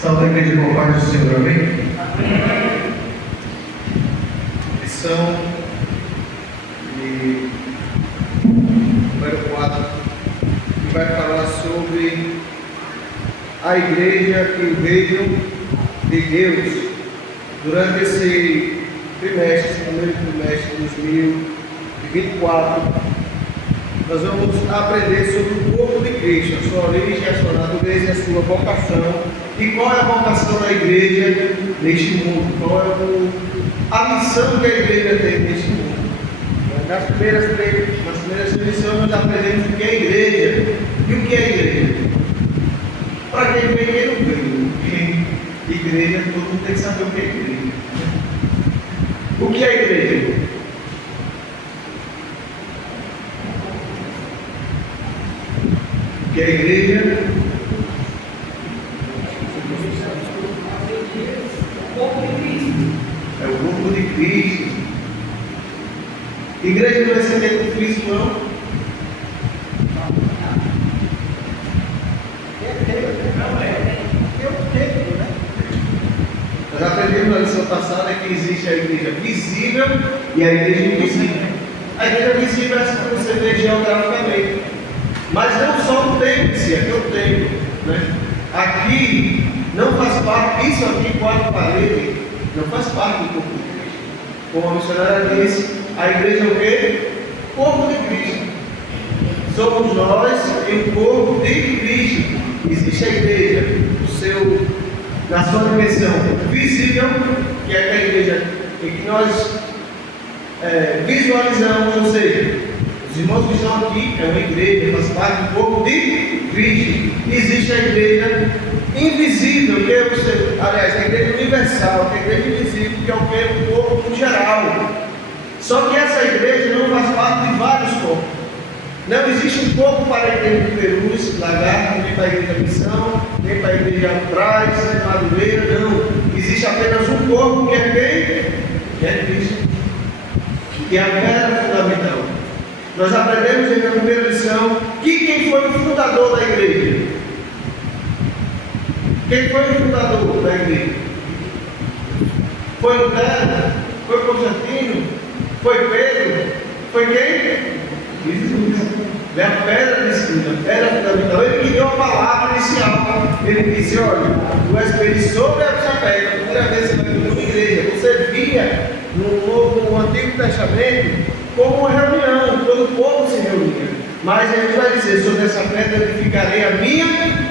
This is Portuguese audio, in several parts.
Salve a igreja com a paz do Senhor, amém? Amém. Lição de número 4, que vai falar sobre a igreja que veio de Deus. Durante esse primeiro trimestre de 2024, nós vamos aprender sobre o corpo de Cristo, a sua origem, a sua natureza e a sua vocação. E qual é a vocação da igreja neste mundo? Qual é a missão que a igreja tem neste mundo? Nas primeiras três lições nós aprendemos o que é a igreja. E o que é a igreja? Para quem veio e quem não veio. Igreja, todo mundo tem que saber o que é igreja. O que é a igreja? O que é a igreja? É o corpo de Cristo. Igreja não vai ser feita com Cristo, não. Nós aprendemos na lição passada que existe a igreja visível e a igreja invisível. A igreja visível é essa que você vê geograficamente, mas não só o templo, se é que eu tenho, né? Aqui não faz parte, isso aqui, quatro paredes, não faz parte do corpo de Cristo. Como a missionária disse, a igreja é o quê? Corpo de Cristo. Somos nós em corpo de Cristo. Existe a igreja, na sua dimensão visível, que é aquela igreja em que nós visualizamos, ou seja, os irmãos que estão aqui é uma igreja, faz parte do corpo de Cristo. Existe a igreja invisível, que é, aliás, a igreja universal, que é a igreja invisível, que é o que? O corpo geral. Só que essa igreja não faz parte de vários corpos. Não existe um corpo para a igreja de Perus, Lagarto, nem para a igreja da Missão, nem para a igreja Atrás, nem Madureira, não. Existe apenas um corpo que é quem? Que é Cristo. Que é a pedra fundamental. Nós aprendemos na primeira lição que quem foi o fundador da igreja? Quem foi o fundador da igreja? Foi Lutero? Foi Constantino? Foi Pedro? Foi quem? Jesus. É a pedra de esquina, a pedra fundamental. Ele que deu a palavra inicial. Ele disse: olha, tu és feliz sobre essa pedra. A primeira vez que você vai vir numa igreja, você via no Antigo Testamento como uma reunião, todo o povo se reunia. Mas ele vai dizer: sobre essa pedra edificarei a minha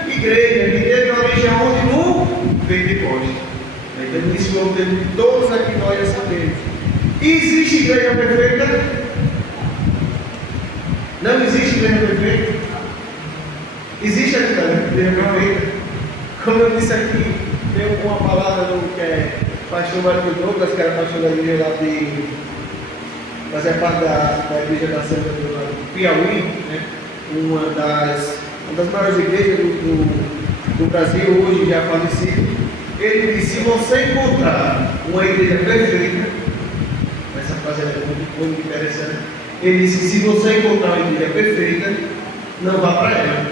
igreja, que teve origem onde? No Pentecostes. Então ele disse: o termo de todos aqui nós já sabemos. Existe igreja perfeita? Não existe igreja perfeita? Existe a igreja perfeita? Como eu disse aqui, tem uma palavra do que é pastor Mário Douglas, que era pastor da igreja lá de. Fazia parte da igreja da Santa do Piauí, né? uma das maiores igrejas do Brasil, hoje já falecido. Ele disse: se você encontrar uma igreja perfeita, essa frase é muito interessante. Ele disse: se você encontrar uma igreja perfeita, não vá para ela,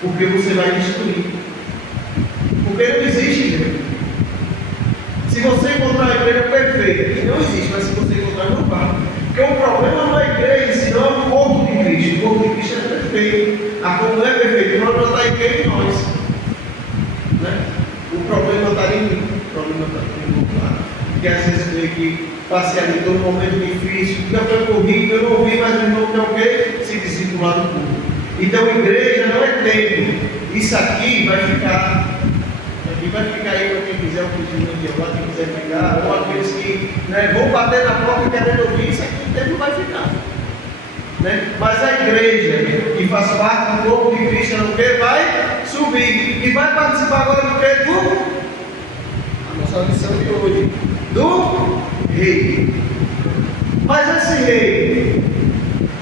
porque você vai destruir. Porque não existe igreja. Se você encontrar uma igreja perfeita, que não existe, mas se você encontrar, não vá. Porque o problema não é a igreja, senão é o corpo de Cristo. O corpo de Cristo é perfeito. A comunhão é perfeita. O problema está em quem? Em nós. Né? O problema está em mim. O problema está em mim. Porque às vezes eu tenho que passei ali todo momento difícil, já foi corrido, eu não ouvi, mas o irmão tem o quê? Se discipular do povo. Então, igreja não é templo. Isso aqui vai ficar aí para quem quiser, o testemunho de Jeová, quem quiser ficar, ou aqueles que vão bater na porta querendo ouvir, isso aqui o templo vai ficar. Né? Mas a igreja, que faz parte do corpo de Cristo, no que vai subir e vai participar agora do que? A nossa lição de hoje. Do rei. Mas esse rei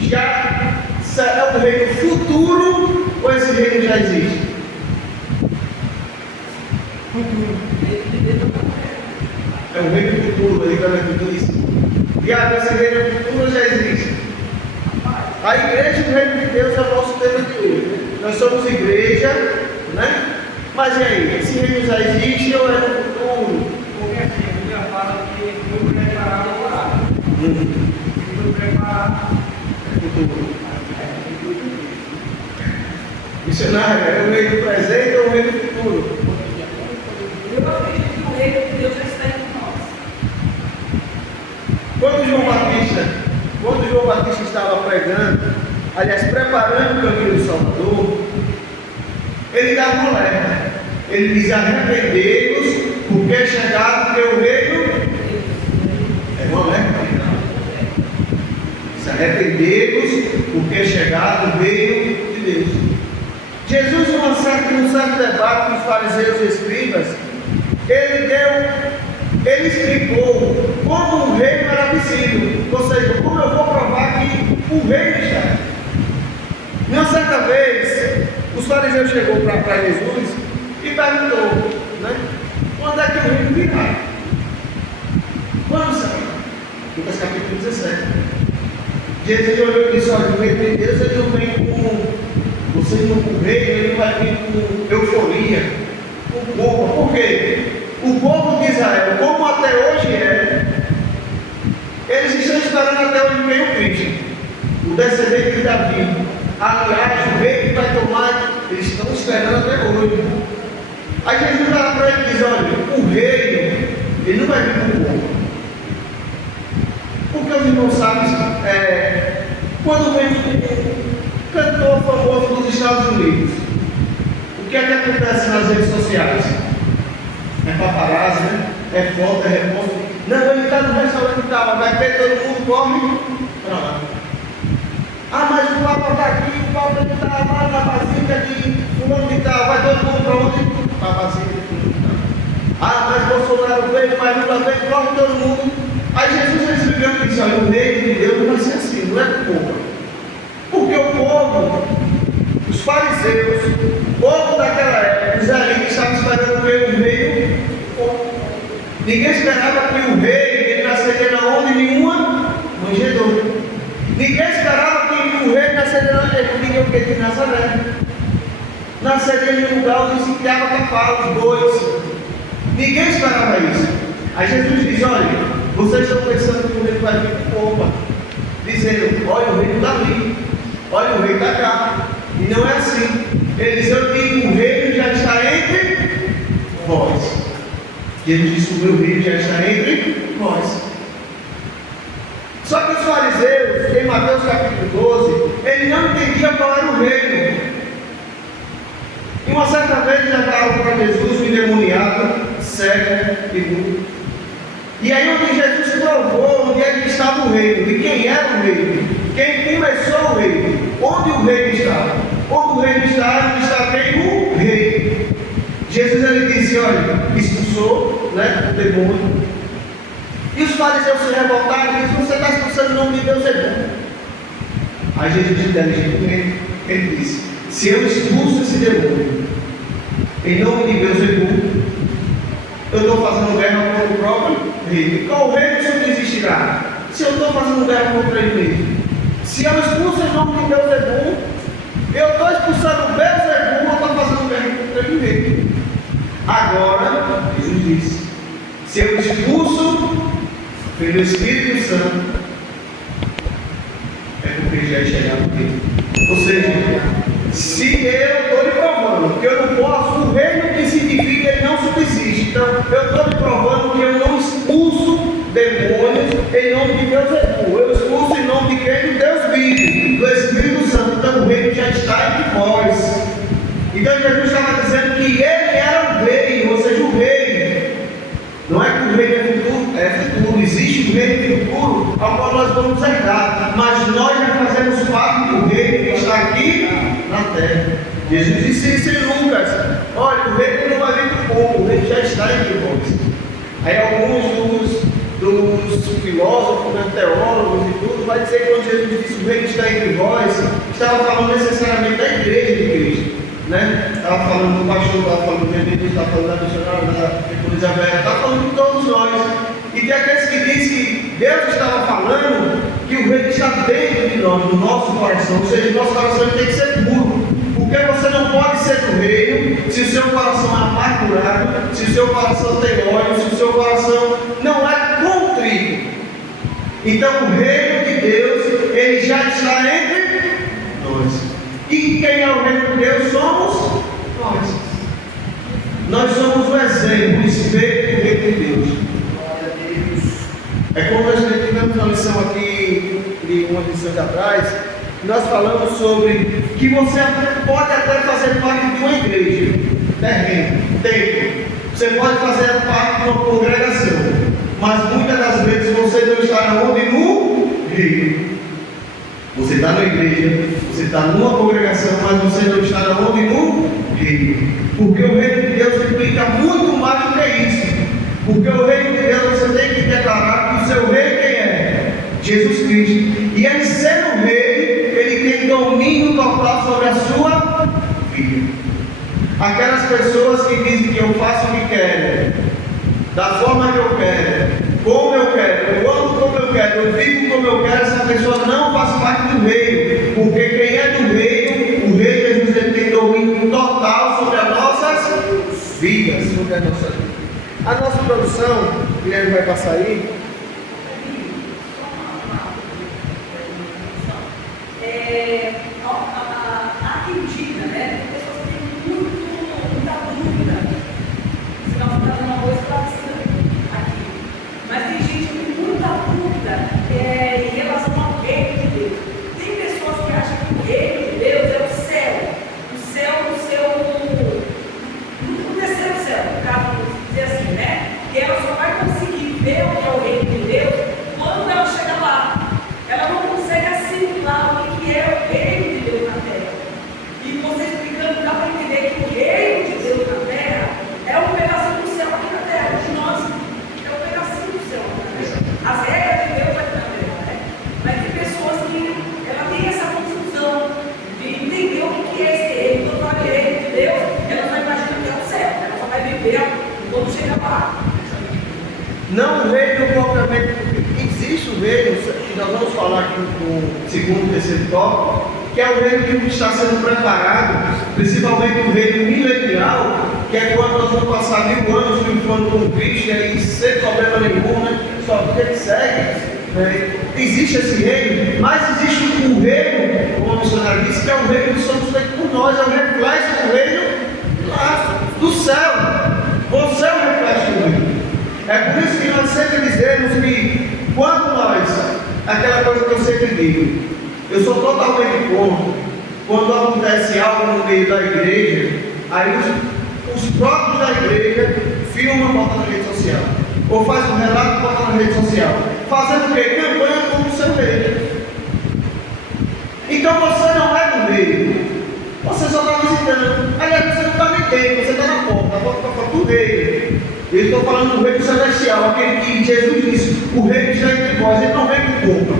já é o rei do futuro ou esse rei já existe? Futuro. É o rei do futuro, aí também disse. E esse rei do futuro já existe. A igreja do reino de Deus é o nosso tema de hoje. Nós somos igreja, né? Mas e aí, esse reino já existe ou é no futuro? Porque assim, a Bíblia fala que foi preparado o horário. Foi preparado Futuro. Missionário, é o reino do presente ou o reino do futuro? Eu acredito que o reino de Deus já está entre nós. Quando João Batista estava pregando, aliás, preparando o caminho do Salvador, ele dá uma alerta. Ele diz: arrependei-vos, porque é chegado o teu reino. É uma alerta. Se arrependei-vos, porque é chegado o reino de Deus. Jesus, num certo debate com os fariseus e escribas, ele explicou como o reino era visível, ou seja, como eu vou provar que o reino está. Uma certa vez, os fariseus chegou para Jesus e perguntou, né, quando é que o reino virá? Quando será? Lucas capítulo 17. Jesus olhou e disse: olha, o reino de Deus ele não vem com vocês não com reino, ele não vai vir com euforia, com povo. Por quê? O povo de Israel, como até hoje eles estão esperando até onde vem o Cristo, o descendente de Davi. Aliás, o rei que vai tomar, eles estão esperando até hoje. Aí Jesus vai para ele e diz: olha, o reino, ele não vai vir com o povo. Porque os irmãos sabem, quando vem um cantor famoso dos Estados Unidos, o que é que acontece nas redes sociais? É paparazzi, né? É foto, é repórter. Não, ele está no restaurante e tal, vai ver, todo mundo come para lá. Ah, mas o Papa está aqui, o Papa está lá na Basílica de fulano de tal, vai todo mundo para onde? Para a Basílica de fulano de tal. Ah, mas Bolsonaro veio, mas Lula veio, corre todo mundo. Aí Jesus explicando isso: olha, o reino de Deus não vai ser assim, não é do povo. Porque o povo, os fariseus, o povo daquela época, os israelitas estavam esperando pelo reino. Ninguém esperava que o rei ele nasceria na onde? Nenhuma manjedoura. Ninguém esperava que o rei nasceria de Nazaré. Nasceria em um lugar onde se criava cavalos, bois. Ninguém esperava isso. Aí Jesus diz: olha, vocês estão pensando que o rei vai vir com pompa, dizendo: olha, o rei está ali, olha, o rei está cá. E não é assim. Ele diz: eu digo, o reino já está entre vós. Jesus disse: o meu reino já está entre vós. Só que os fariseus, em Mateus capítulo 12, eles não entendiam qual era o reino. E uma certa vez levaram para Jesus um endemoniado, cego e mudo. E aí onde Jesus provou onde é que estava o reino, e quem era o reino, quem começou o reino, onde o reino estava. Onde o reino está quem? O rei. Jesus ele disse: olha, expulsou, né, o demônio. E os fariseus se revoltaram e disseram: você está expulsando o nome de Deus é bom. Aí Jesus inteligentemente ele disse: se eu expulso esse demônio em nome de Deus é bom, eu estou fazendo guerra contra o próprio rei. Qual reino subsistirá? Se eu estou fazendo guerra contra ele mesmo. Se eu expulso em nome de Deus é bom, eu estou expulsando Beelzebul, eu estou fazendo guerra contra ele mesmo. Agora, Jesus disse: se eu expulso pelo Espírito Santo, é porque já é chegado dele. Ou seja, se eu estou lhe provando que eu não posso, o reino que se divide ele não subsiste. Então, eu estou lhe provando que eu não expulso demônios em nome de Deus é bom. Eu expulso em nome de quem? Do Deus vivo, do Espírito Santo. Então, o reino já está entre vós. Então, Jesus estava dizendo que ele era o rei, ou seja, o rei. Não é que o reino é futuro, é futuro. Existe o reino futuro ao qual nós vamos herdar, mas nós já fazemos parte do reino que está aqui na terra. Jesus disse isso em Lucas: olha, o reino não vai vir do povo, o reino já está entre vós. Aí alguns dos filósofos, né, teólogos e tudo, vai dizer que quando Jesus disse o reino está entre vós, estava falando necessariamente da igreja de Cristo. Né? Estava falando do pastor, estava falando do redentor, estava falando da missionária, da Elizabeth, estava falando de todos nós. E tem aqueles que dizem que Deus estava falando que o reino está dentro de nós, do nosso coração. Ou seja, o nosso coração tem que ser puro. Porque você não pode ser do reino se o seu coração é amargurado, se o seu coração tem ódio, se o seu coração não é contrito. Então o reino de Deus, ele já está entre nós. E quem é o reino de Deus? Somos nós. Nós somos o exemplo, o espelho do reino de Deus. É como nós tivemos uma lição aqui, de umas lições atrás, nós falamos sobre que você pode até fazer parte de uma igreja, terreno, templo. Você pode fazer parte de uma congregação, mas muitas das vezes você não está onde? No reino. Você está na igreja, você está numa congregação, mas você não está onde? No reino. Porque o reino de Deus implica muito mais do que isso. Porque o reino de Deus você tem que declarar que o seu rei quem é? Jesus Cristo. E ele sendo rei, ele tem domínio total sobre a sua vida. Aquelas pessoas que dizem que eu faço o que quero, da forma que eu quero, como eu quero, eu ando como eu quero, eu vivo como eu quero, essa pessoa não faz parte do reino. Porque quem é do reino, o rei Jesus, ele tem domínio total sobre as nossas vidas. Sobre as nossas vidas. A nossa produção, o Guilherme vai passar aí. Acredita, né? As pessoas têm muita dúvida. Se não está dando uma coisa para aqui. Mas tem gente com muita dúvida em relação ao reino de Deus. Tem pessoas que acham que o reino de Deus é o céu. O céu no seu. No terceiro céu, no caso, dizer assim, né? Que ela só vai conseguir ver o que é o reino de Deus quando ela chega lá. Ela não consegue assimilar o que é o reino de Deus na terra. E você explicando, dá para entender que o reino de Deus na terra é um pedacinho do céu aqui na terra. De nós é um pedacinho do céu aqui na terra. As regras de Deus aqui na terra, né? Mas tem pessoas que ela tem essa confusão de entender o que é esse reino. Quando fala de reino de Deus, ela só imagina que é o céu. Ela só vai viver quando chega lá. Não o reino propriamente, existe o reino, que nós vamos falar aqui no segundo e terceiro tópico, que é o reino que está sendo preparado, principalmente o reino milenial, que é quando nós vamos passar 1000 anos triunfando com Cristo, e aí sem problema nenhum, né? Só vida que segue. Né? Existe esse reino, mas existe o reino, como a missionária disse, que é o reino que somos feitos por nós, é o reflexo do reino lá do céu. Você é o reflexo do reino. É por isso que nós sempre dizemos que quando nós, aquela coisa que eu sempre digo, eu sou totalmente contra, quando acontece algo no meio da igreja, aí os próprios da igreja filmam e botam na rede social, ou faz um relato e botam na rede social, fazendo o quê? Campanha contra o seu rei. Então você não é do meio, você só está visitando. Aliás, você não está nem dentro, você está na porta está fora do rei. Eu estou falando do reino celestial, aquele que Jesus disse, o reino está entre vós, ele não vem com culpa.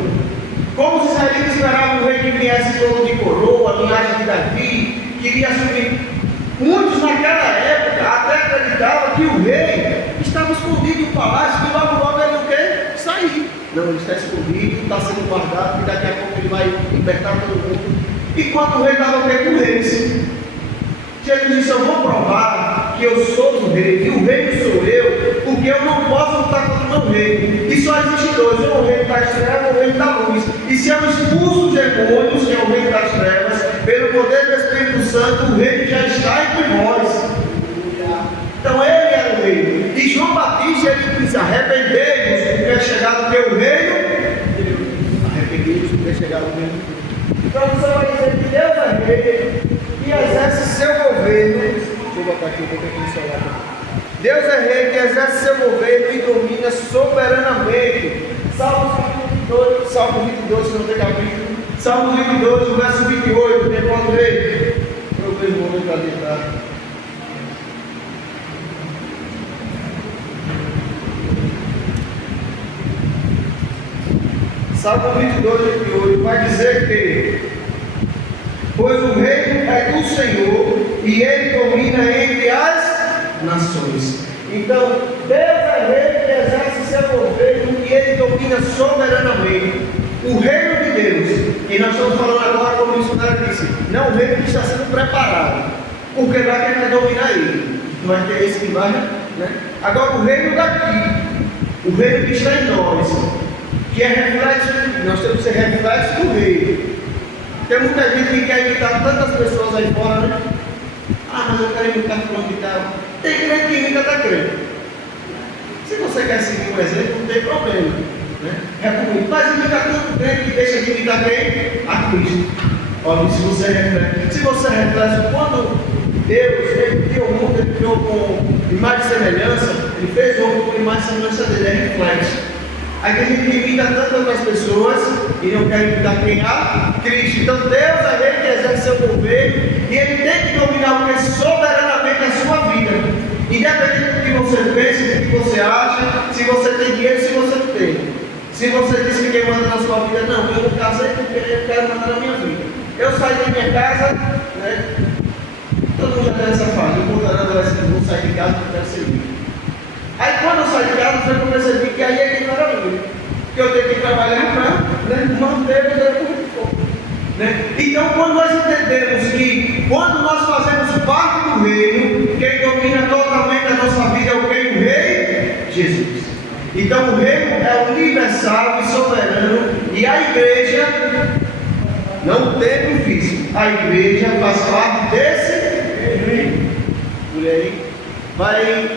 Como os israelitas esperavam o rei que viesse todo de coroa, linhagem de Davi, que iria assumir. Muitos naquela época até acreditavam que o rei estava escondido no palácio, que logo ele não quer sair. Não, ele está escondido, está sendo guardado, que daqui a pouco ele vai libertar todo mundo. E quando o rei estava com eles, Jesus disse, eu vou provar que eu sou o rei, e o rei sou eu, porque eu não posso lutar contra o meu rei. E só existe dois, ou o rei das trevas ou o rei da luz. E se eu expulso os demônios, que é o rei das trevas, pelo poder do Espírito Santo, o rei já está entre nós. Então ele era o rei. E João Batista, ele disse, arrependei-vos, porque é chegado o teu reino. Arrependei-vos, porque é chegado o reino. Então você vai dizer que Deus é rei e exerce seu governo. Deixa eu botar aqui, eu vou aqui no celular. Deus é rei que exerce seu governo e domina soberanamente. Salmo 22, se não tem capítulo. Salmo 22, o verso 28. Quem pode ler? Eu vejo o homem para ditar. Salmo 22, 28 vai dizer que pois o reino é do Senhor e ele domina entre as nações. Então, Deus é rei que exerce seu governo e ele domina soberanamente. O reino de Deus, e nós estamos falando agora, como o missionário disse, não o reino que está sendo preparado. Porque lá quem vai dominar ele. Não vai ter esse que vai, né? Agora o reino daqui, o reino que está em nós, que é reflexo, nós temos que ser reflexo do reino. Tem muita gente que quer imitar tantas pessoas aí fora, né? Ah, mas eu quero imitar fulano de tal. Tem crente que imita da crente. Se você quer seguir um exemplo, não tem problema, né? É comigo. Mas imita tanto crente que deixa de imitar quem? A Cristo. Olha, se você reflete, quando Deus, ele criou o mundo, ele criou com imagem e semelhança, ele fez o homem com imagem e semelhança dele, é reflexo. Aí tem gente que imita tantas outras pessoas e não quer imitar quem? A Cristo. Então Deus é ele que exerce seu governo e ele tem que dominar o que soberanamente a sua vida. Independente do que você pensa, do que você acha, se você tem dinheiro, se você não tem. Se você diz que quem manda na sua vida, não, eu não casei porque eu quero mandar na minha vida. Eu saí da minha casa, né? Todo mundo já tem essa fase, eu vou sair de casa porque eu quero servir. Aí quando eu saí de casa, foi que eu percebi que aí é que não era livre. Que eu tenho que trabalhar para, né, manter o Deus como for. Né? Então quando nós entendemos que quando nós fazemos parte do reino, quem domina totalmente a nossa vida é o quem? O rei? Jesus. Então o reino é universal e soberano e a igreja, não o templo físico, a igreja faz parte desse reino. Por aí vai.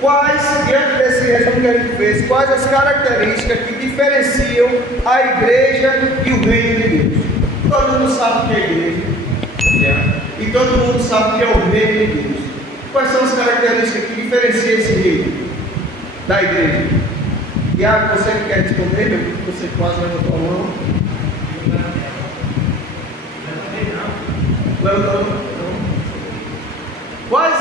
Quais, diante desse resumo que a gente fez, quais as características que diferenciam a igreja e o reino de Deus? Todo mundo sabe o que é a igreja, e todo mundo sabe o que é o reino de Deus. Quais são as características que diferenciam esse reino da igreja? E você que quer responder, meu, você quase levantou a mão. Levantou a mão. Quais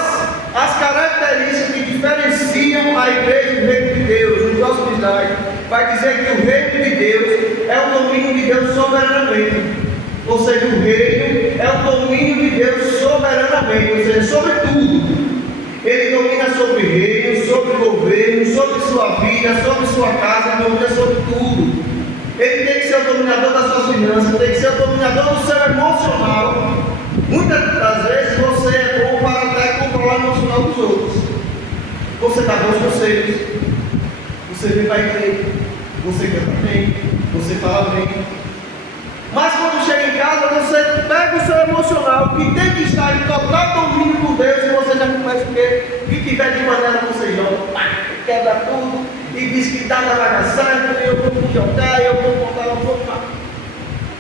as características que diferenciam a igreja do reino de Deus? No próximo slide, vai dizer que o reino de Deus é o domínio de Deus soberanamente. Ou seja, o reino é o domínio de Deus soberanamente, ou seja, sobre tudo. Ele domina sobre reino, sobre governo, sobre sua vida, sobre sua casa, ele domina sobre tudo. Ele tem que ser o dominador das suas finanças, tem que ser o dominador do seu emocional. Muitas das vezes você é bom para até controlar o emocional dos outros. Você dá bons conselhos, você vem para a igreja, você canta bem, você fala bem. Mas quando chega em casa, você pega o seu emocional, que tem que estar em total domínio com Deus, e você já começa o que tiver de maneira você joga, quebra tudo, e diz que nada vai dar certo, eu vou me jogar, eu vou contar, eu vou falar.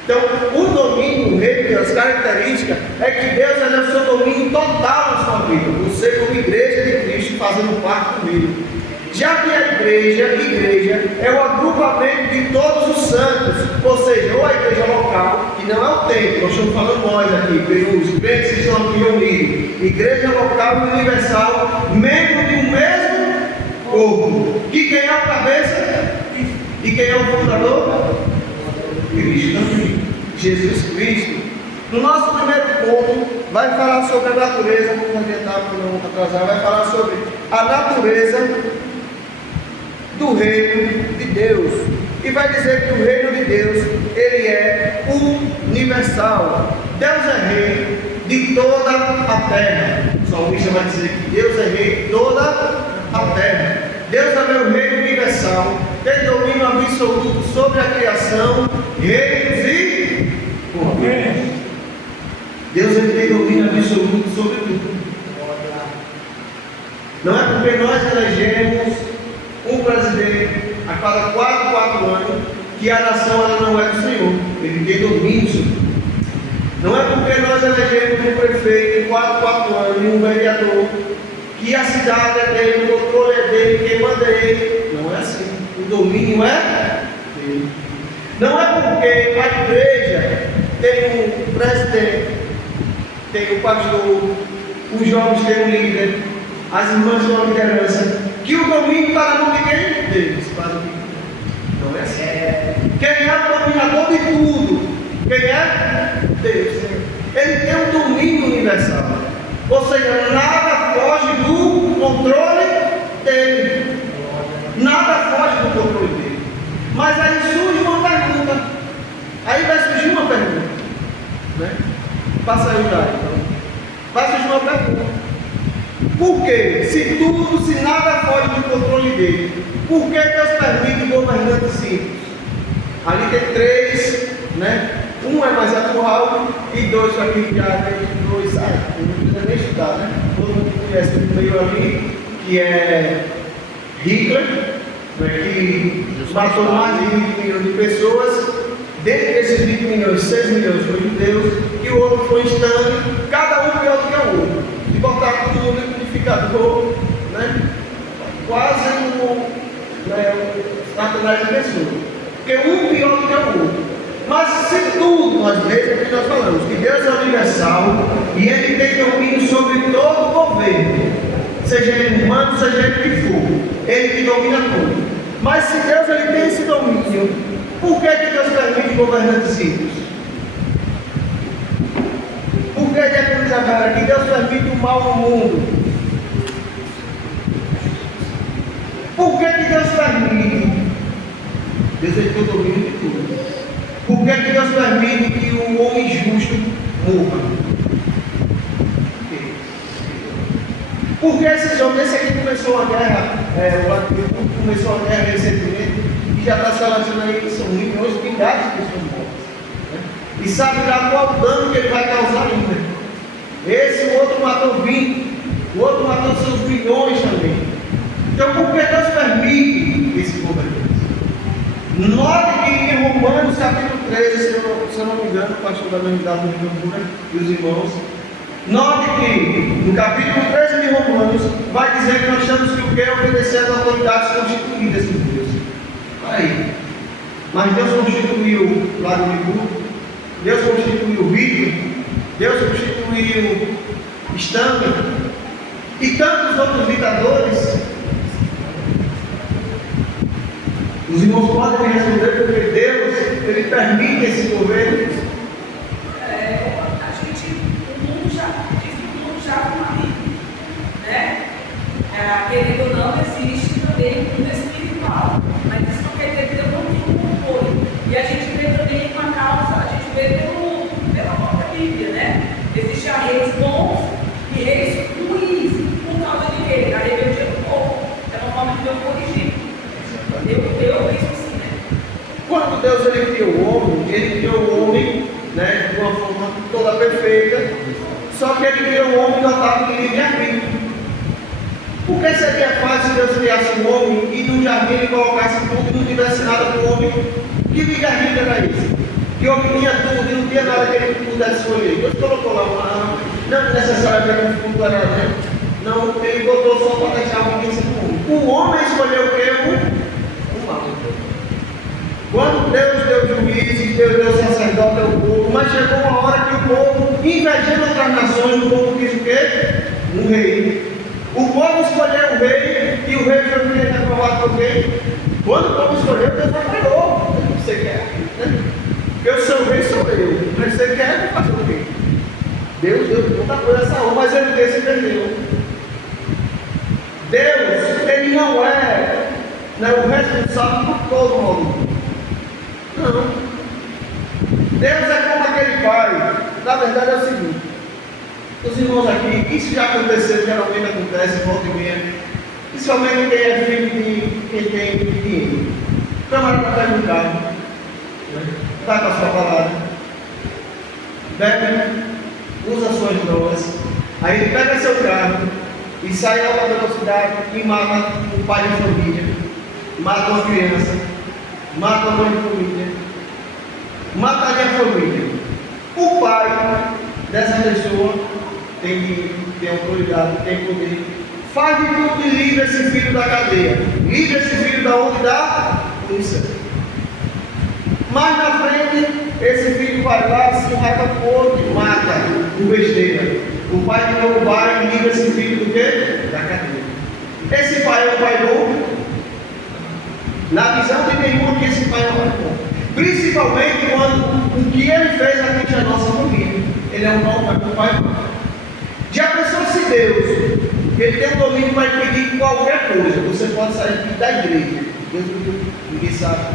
Então, o domínio, o reino, as características, é que Deus é o seu domínio total na sua vida. Você, como igreja de Cristo, fazendo parte do reino. Já que a igreja é o agrupamento de todos os santos, ou seja, ou a igreja local, que não é o templo, nós estamos falando nós aqui, os crentes que estão aqui reunidos, igreja local e universal, membro de um mesmo corpo, que quem é o cabeça e quem é o fundador? Cristo também, Jesus Cristo. No nosso primeiro ponto, vai falar sobre a natureza, vamos adiantar porque não vamos atrasar, vai falar sobre a natureza do reino de Deus, e vai dizer que o reino de Deus, ele é universal. Deus é rei de toda a terra. O salmista vai dizer que Deus é rei de toda a terra. Deus é meu reino universal, tem domínio absoluto sobre a criação, reinos e governos. Deus ele tem domínio absoluto sobre tudo. Não é porque nós elegemos um presidente a cada 4 anos que a nação ela não é do Senhor. Ele tem domínio sobre tudo. Não é porque nós elegemos um prefeito em 4 anos e um vereador que a cidade é dele, o controle é dele, quem manda é ele. Não é assim. O domínio é dele. Não é porque a igreja tem um presidente, tem um pastor, os jovens têm um líder, as irmãs têm uma liderança, que o domínio está na mão de quem? Deus. Não é assim. Quem é o dominador de tudo? Quem é? Deus. Ele tem um domínio universal. Ou seja, nada foge do controle dele. Nada foge do controle dele. Mas aí surge uma pergunta. A Passa aí, Jair. Faça uma pergunta. Por quê? Se nada foge do controle dele, por que Deus permite governantes simples? Ali tem 3, né? Um é mais atual e 2 aqui já tem 2, não precisa nem estudar, né? Todo mundo conhece o meio ali, que é Hitler, né? Que matou mais de 20 milhões de pessoas. Dentre esses 20 milhões, 6 milhões foram judeus, e o outro foi Stalin, cada um pior do que o outro. E botar tudo no liquidificador, né? Quase Satanás de pessoa. Porque um pior do que o outro. Mas se tudo, nós mesmos que nós falamos, que Deus é universal e Ele tem domínio sobre todo o governo, seja ele humano, seja ele que for, Ele que domina tudo. Mas se Deus ele tem esse domínio, por que Deus permite governantes simples? Por que Deus agora que Deus permite o mal no mundo? Por que Deus permite? Deus ele tem o domínio de tudo. Por que Deus permite que o homem justo morra? Porque esse aqui começou a guerra, começou a guerra recentemente, e já está se relacionando aí, são milhões, milhares de pessoas mortas. Né? E sabe lá qual o dano que ele vai causar ainda. O outro matou 20, o outro matou seus bilhões também. Então por que Deus permite esse governo? Note que em Romanos capítulo 13, se eu não me engano, o pastor da unidade de Ventura e os irmãos, note que no capítulo 13 de Romanos vai dizer que nós temos que o que? Obedecer às autoridades constituídas por Deus. Aí. Mas Deus constituiu Vladimir, Deus constituiu Hitler, Deus constituiu Stalin e tantos outros ditadores. Os irmãos podem me responder porque Deus ele permite esse governo. O mundo já foi, né? Querendo ou não, existe também o mundo espiritual, mas isso não quer dizer que Deus não tem um controle. E a gente vê também uma causa, a gente vê pela própria Bíblia, né? Existem reis bons e reis ruins, por causa de quê? Da rebeldia do povo. É uma forma de Deus corrigir. Eu penso assim, né? Quando Deus ele criou o homem, né, de uma forma toda perfeita, só que ele criou o homem dotado de livre-arbítrio. Por que seria fácil se Deus criasse um homem e no jardim ele colocasse tudo e não tivesse nada para o homem? Que livre-arbítrio era esse? Que o homem tinha tudo e não tinha nada que ele pudesse escolher. Deus colocou lá uma, não necessariamente um fundo era, né? Não, ele botou só para deixar a obediência do homem. O homem escolheu o quê? Quando Deus deu juízes, Deus deu sacerdote ao povo, mas chegou uma hora que o povo, invejando outras nações, o povo quis o quê? Um rei. O povo escolheu o rei, e o rei foi o rei aprovado por quem? Quando o povo escolheu, Deus aprovou. Você quer? Né? Porque o seu rei sou eu. Mas você quer fazer o quê? Deus deu muita coisa a Saul, mas ele desse perdeu. Deus, ele não é o responsável por todo o mundo. Não. Deus é como aquele pai. Na verdade é o seguinte. Os irmãos aqui, isso já aconteceu, geralmente acontece, volta e meia. Principalmente quem é filho de quem tem dinheiro. O camarada pega um carro, está com a sua balada, bebe, usa suas drogas, aí ele pega seu carro e sai a alta velocidade e mata o pai de família, mata uma criança, mata a mãe de família, mataria a família. O pai dessa pessoa tem autoridade, tem poder, faz de tudo e livra esse filho da cadeia, livra esse filho da onde? Da polícia. Mais na frente, esse filho vai lá, se raiva com o outro e mata o besteira. O pai de novo vai e livra esse filho do quê? Da cadeia. Esse pai é um pai bom? Na visão de nenhum que esse pai é um pai bom. Principalmente quando o que ele fez atinge a nossa família. Ele é um bom pai bom. Já pensou se Deus, ele tem o domínio para impedir qualquer coisa? Você pode sair da igreja, Deus ninguém sabe,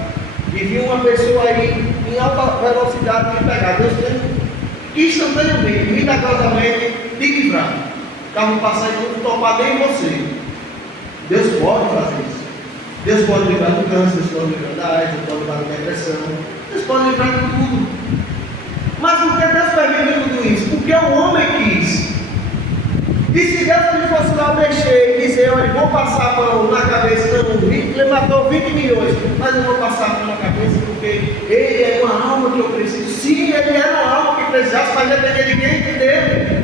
e vir uma pessoa aí em alta velocidade e pegar. Deus tem. que instantaneamente, milagrosamente, te livrar. O carro passar e não topar nem você. Deus pode fazer isso. Deus pode livrar do câncer, Deus pode livrar da AIDS, Deus pode livrar da depressão, Deus pode livrar de tudo. Mas por que Deus permitiu tudo isso? Porque o homem quis. E se Deus ele fosse lá mexer e dizer, olha, vou passar a mão na cabeça, não, ele matou 20 milhões, mas eu vou passar a mão na cabeça porque ele é uma alma que eu preciso. Sim, ele era uma alma que precisasse, mas depende de quem dele.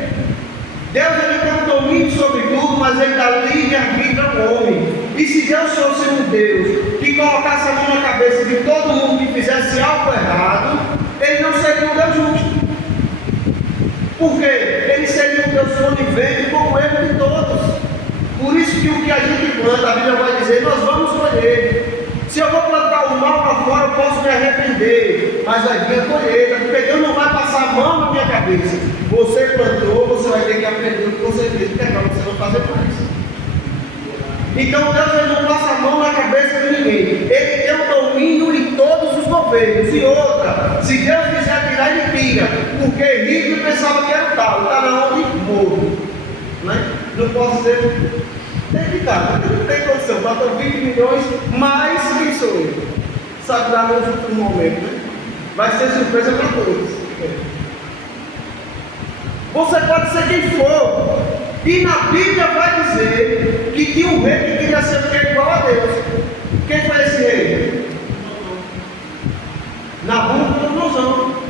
Deus ele tem um domínio sobre tudo, mas ele dá livre-arbítrio ao homem. E se Deus fosse um Deus que colocasse a mão na cabeça de todo mundo que fizesse algo errado, ele não seria um Deus justo. Porque ele seria um Deus onivente como o erro de todos. Por isso que o que a gente planta, a Bíblia vai dizer, nós vamos colher. Se eu vou plantar o mal lá fora, eu posso me arrepender, mas vai vir a colheita, porque Deus não vai passar a mão na minha cabeça. Você plantou, você vai ter que aprender o que você fez, porque agora você não fazer mais. Então Deus ele não passa a mão na cabeça de ninguém. Ele tem o domínio de todos os governos. E outra, se Deus quiser tirar, ele tira. Porque rico pensava que era tal, está na onde? Morro. Né? Não posso ser. Tem que estar, não tem condição. Matou 20 milhões, mais quem sou eu? Sabe dar nos últimos momentos, né? Vai ser surpresa para todos. Você pode ser quem for. E na Bíblia vai dizer que tinha um rei que queria ser igual a Deus. Quem foi esse rei? Nabucodonosor.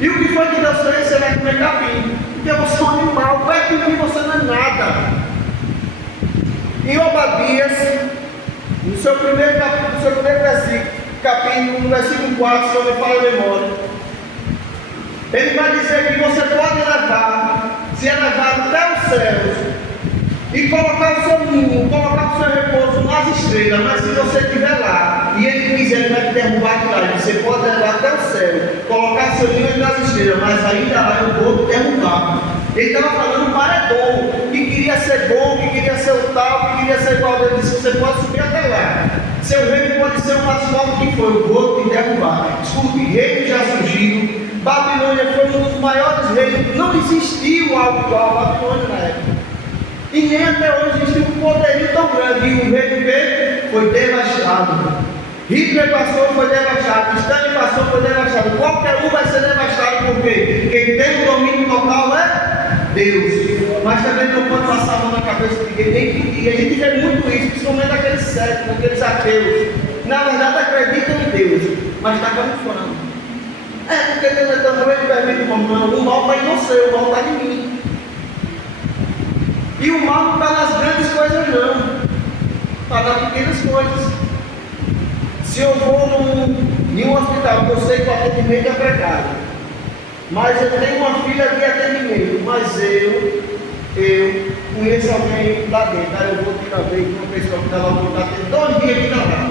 E o que foi que Deus fez? Você vai comer capim. Porque você é um animal, perto de mim você não é nada. Em Obadias, no seu primeiro versículo, capítulo, no versículo 4, se eu me falo a memória, ele vai dizer que você pode levar, se elevar até os céus, e colocar o seu ninho, colocar o seu repouso nas estrelas, mas se você estiver lá, e ele quiser, ele vai te derrubar de lá, você pode levar até o céu, colocar seu ninho nas estrelas, mas ainda lá eu vou te derrubar. Ele estava falando para Edom, que queria ser bom, que queria ser o tal, que queria ser igual. Ele disse: você pode subir até lá. Seu reino pode ser o mais forte que foi, eu vou te derrubar. Escute, reinos já surgiram. Babilônia foi um dos maiores reinos. Não existiu algo igual a Babilônia na época. E nem até hoje existiu um poderio tão grande. E o reino dele foi devastado. Hitler passou, foi devastado. Stalin passou, foi devastado. Qualquer um vai ser devastado, porque quem tem o domínio total é Deus. Mas também não pode passar a mão na cabeça de ninguém, nem pedir. A gente vê muito isso, principalmente aqueles céticos, aqueles ateus. Na verdade acreditam em Deus, mas está camuflando. Porque Deus é tão bom, ele permite o mal. O mal está em você, o mal está em mim. E o mal não está nas grandes coisas não, está nas pequenas coisas. Se eu vou em um hospital, eu sei que o atendimento é precário, mas eu tenho uma fila de atendimento, mas eu conheço alguém lá dentro, aí eu vou tirar vez de uma pessoa que está lá no lugar, tem 2 dias que está lá.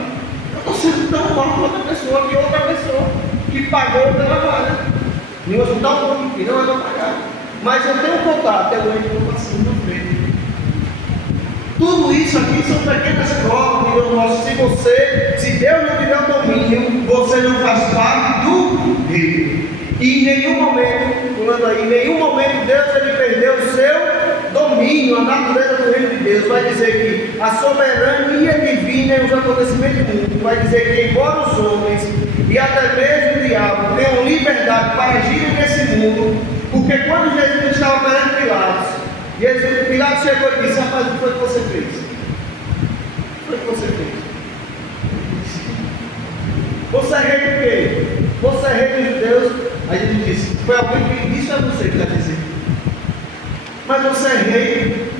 Eu estou sendo tão mal com outra pessoa que outra pessoa que pagou pela vaga. Em um hospital público, que não é para pagar. Mas eu tenho contato, eu entro no paciente na frente. Tudo isso aqui são pequenas provas que Deus mostra. Se Deus não tiver o domínio, você não faz parte do reino. E em nenhum momento, Deus ele perdeu o seu domínio, a natureza do reino de Deus. Vai dizer que a soberania divina é os acontecimentos do mundo. Vai dizer que embora os homens e até mesmo o diabo tenham liberdade para agir nesse mundo, porque quando Jesus estava perante Pilatos, Pilatos chegou e disse: rapaz, o que foi que você fez? O que foi que você fez? Você é rei do quê? Você é rei dos judeus? Aí ele disse: foi alguém que disse a você que está dizendo. Mas você é rei.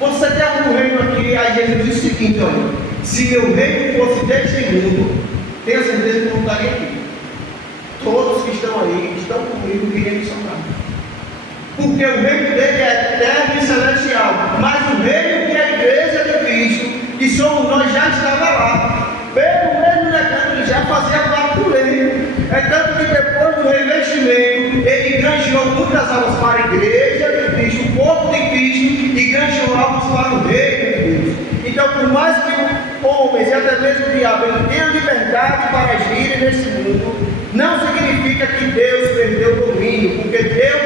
Você tem algum reino aqui? Aí Jesus disse o seguinte: olha, se meu reino fosse deste mundo, tenho certeza que não estaria aqui. Todos que estão aí, estão comigo, queriam me sobrar. Porque o reino dele é eterno e celestial. Mas o reino que é a igreja de Cristo, que somos nós, já estava lá. Pelo mesmo legado, ele já fazia parte do reino. É tanto que depois do revestimento, ele granjeou muitas almas para a igreja de Cristo, o corpo de Cristo, e granjeou almas para o reino de Deus. Então, por mais que homens e até mesmo o diabo tenham liberdade para agirem nesse mundo, não significa que Deus perdeu o domínio, porque Deus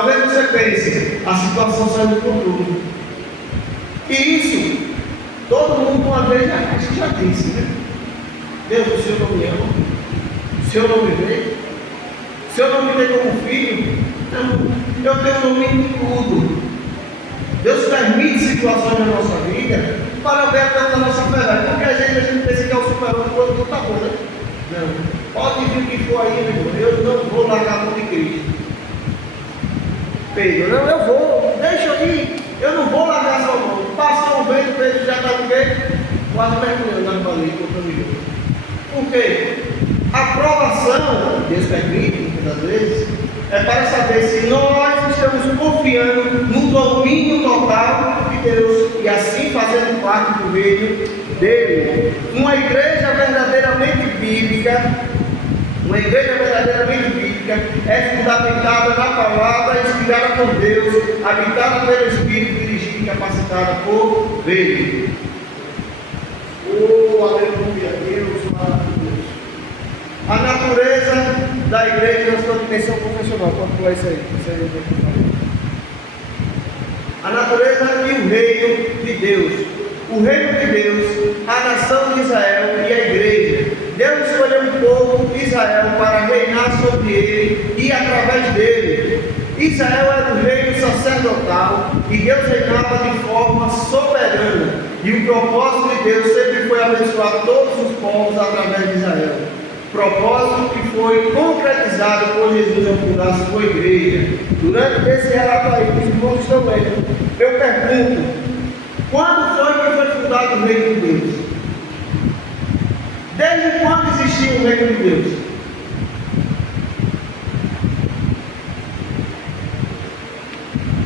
Talvez você pense, a situação saiu do controle. E isso, todo mundo uma vez já disse, né? Deus, o Senhor não me ama, o Senhor não me vê, o Senhor não me tem como filho. Não, eu tenho domínio de tudo. Deus permite situações na nossa vida para ver até a nossa fé. Porque a gente pensa que é o super-homem quando tudo está bom, né? Não, pode vir o que for aí, meu irmão, eu não vou largar a mão de Cristo. Pedro, não, eu vou, deixa eu ir, eu não vou largar sua mão. Passou o vento, Pedro já está no meio, quase mergulhando na baleia contra mim. Por quê? A provação, Deus permite, muitas das vezes, é para saber se nós estamos confiando no domínio total de Deus e assim fazendo parte do reino dele. Uma igreja verdadeiramente bíblica é fundamentada na palavra, inspirada por Deus, habitada pelo Espírito, dirigida e capacitada por Ele. Oh, aleluia, Deus maravilhoso. A natureza da igreja na sua dimensão confessional. Pode pular isso aí. A natureza e o reino de Deus. O reino de Deus, a nação de Israel e a igreja. Deus escolheu o povo de Israel para reinar sobre ele e através dele. Israel era o reino sacerdotal e Deus reinava de forma soberana. E o propósito de Deus sempre foi abençoar todos os povos através de Israel. Propósito que foi concretizado por Jesus ao fundar a sua igreja. Durante esse relato aí, os irmãos estão lendo, eu pergunto, quando foi que foi fundado o reino de Deus? Desde quando existiu o reino de Deus?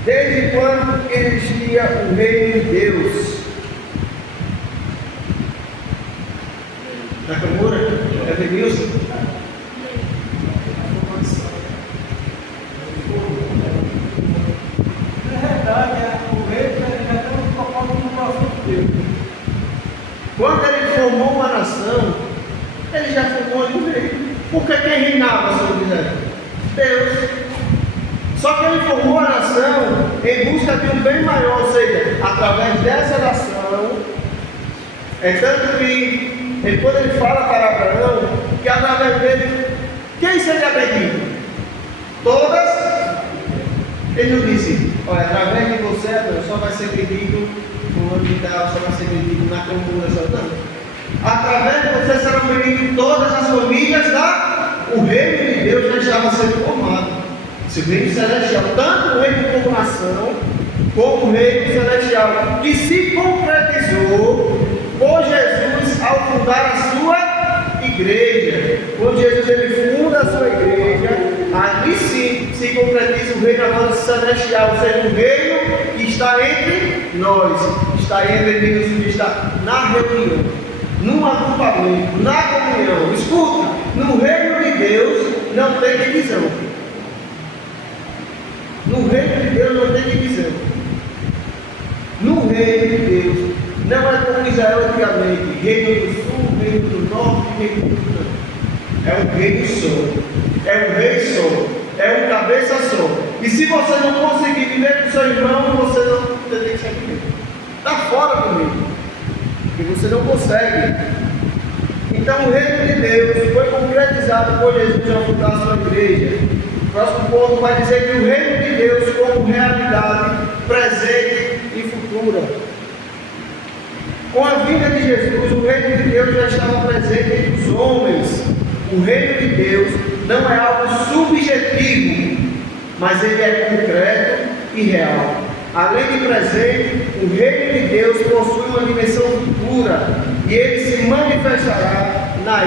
Desde quando existia o reino de Deus? Na Câmara? É Denilson? Na verdade, o rei já tem um propósito no coração de Deus. Quando ele formou uma nação, ele já formou um reino. Porque quem reinava sobre Israel? Deus. Só que ele formou a nação em busca de um bem maior, ou seja, através dessa nação, é tanto que quando ele fala para Abraão, que através dele, quem seria bendito? Todas? Ele não disse, olha, através de você, Abraão, só vai ser bendito no ano de tal, só vai ser bendito na congregação. Não. Através de você serão benditas todas as famílias o reino de Deus já estava sendo formado. Esse reino celestial, tanto o reino como nação, como o reino celestial, que se concretizou por Jesus ao fundar a sua igreja. Quando Jesus ele funda a sua igreja, ali sim se concretiza o reino agora celestial, ou seja, o reino que está entre nós, está entre Deus, está na reunião, no agrupamento, na comunhão. Escuta, no reino de Deus não tem divisão. No reino de Deus não tem divisão. No reino de Deus não é como Israel antigamente, reino do sul, reino do norte, reino do sul. É um reino só, é um rei só, é um cabeça só. E se você não conseguir viver com seu irmão, você tem que ser comigo. Está fora comigo, porque você não consegue. Então o reino de Deus foi concretizado por Jesus ao fundar a sua igreja. O próximo ponto vai dizer que o reino de Deus como realidade presente e futura. Com a vinda de Jesus, o reino de Deus já estava presente entre os homens. O reino de Deus não é algo subjetivo, mas ele é concreto e real. Além de presente, o reino de Deus possui uma dimensão futura e ele se manifestará na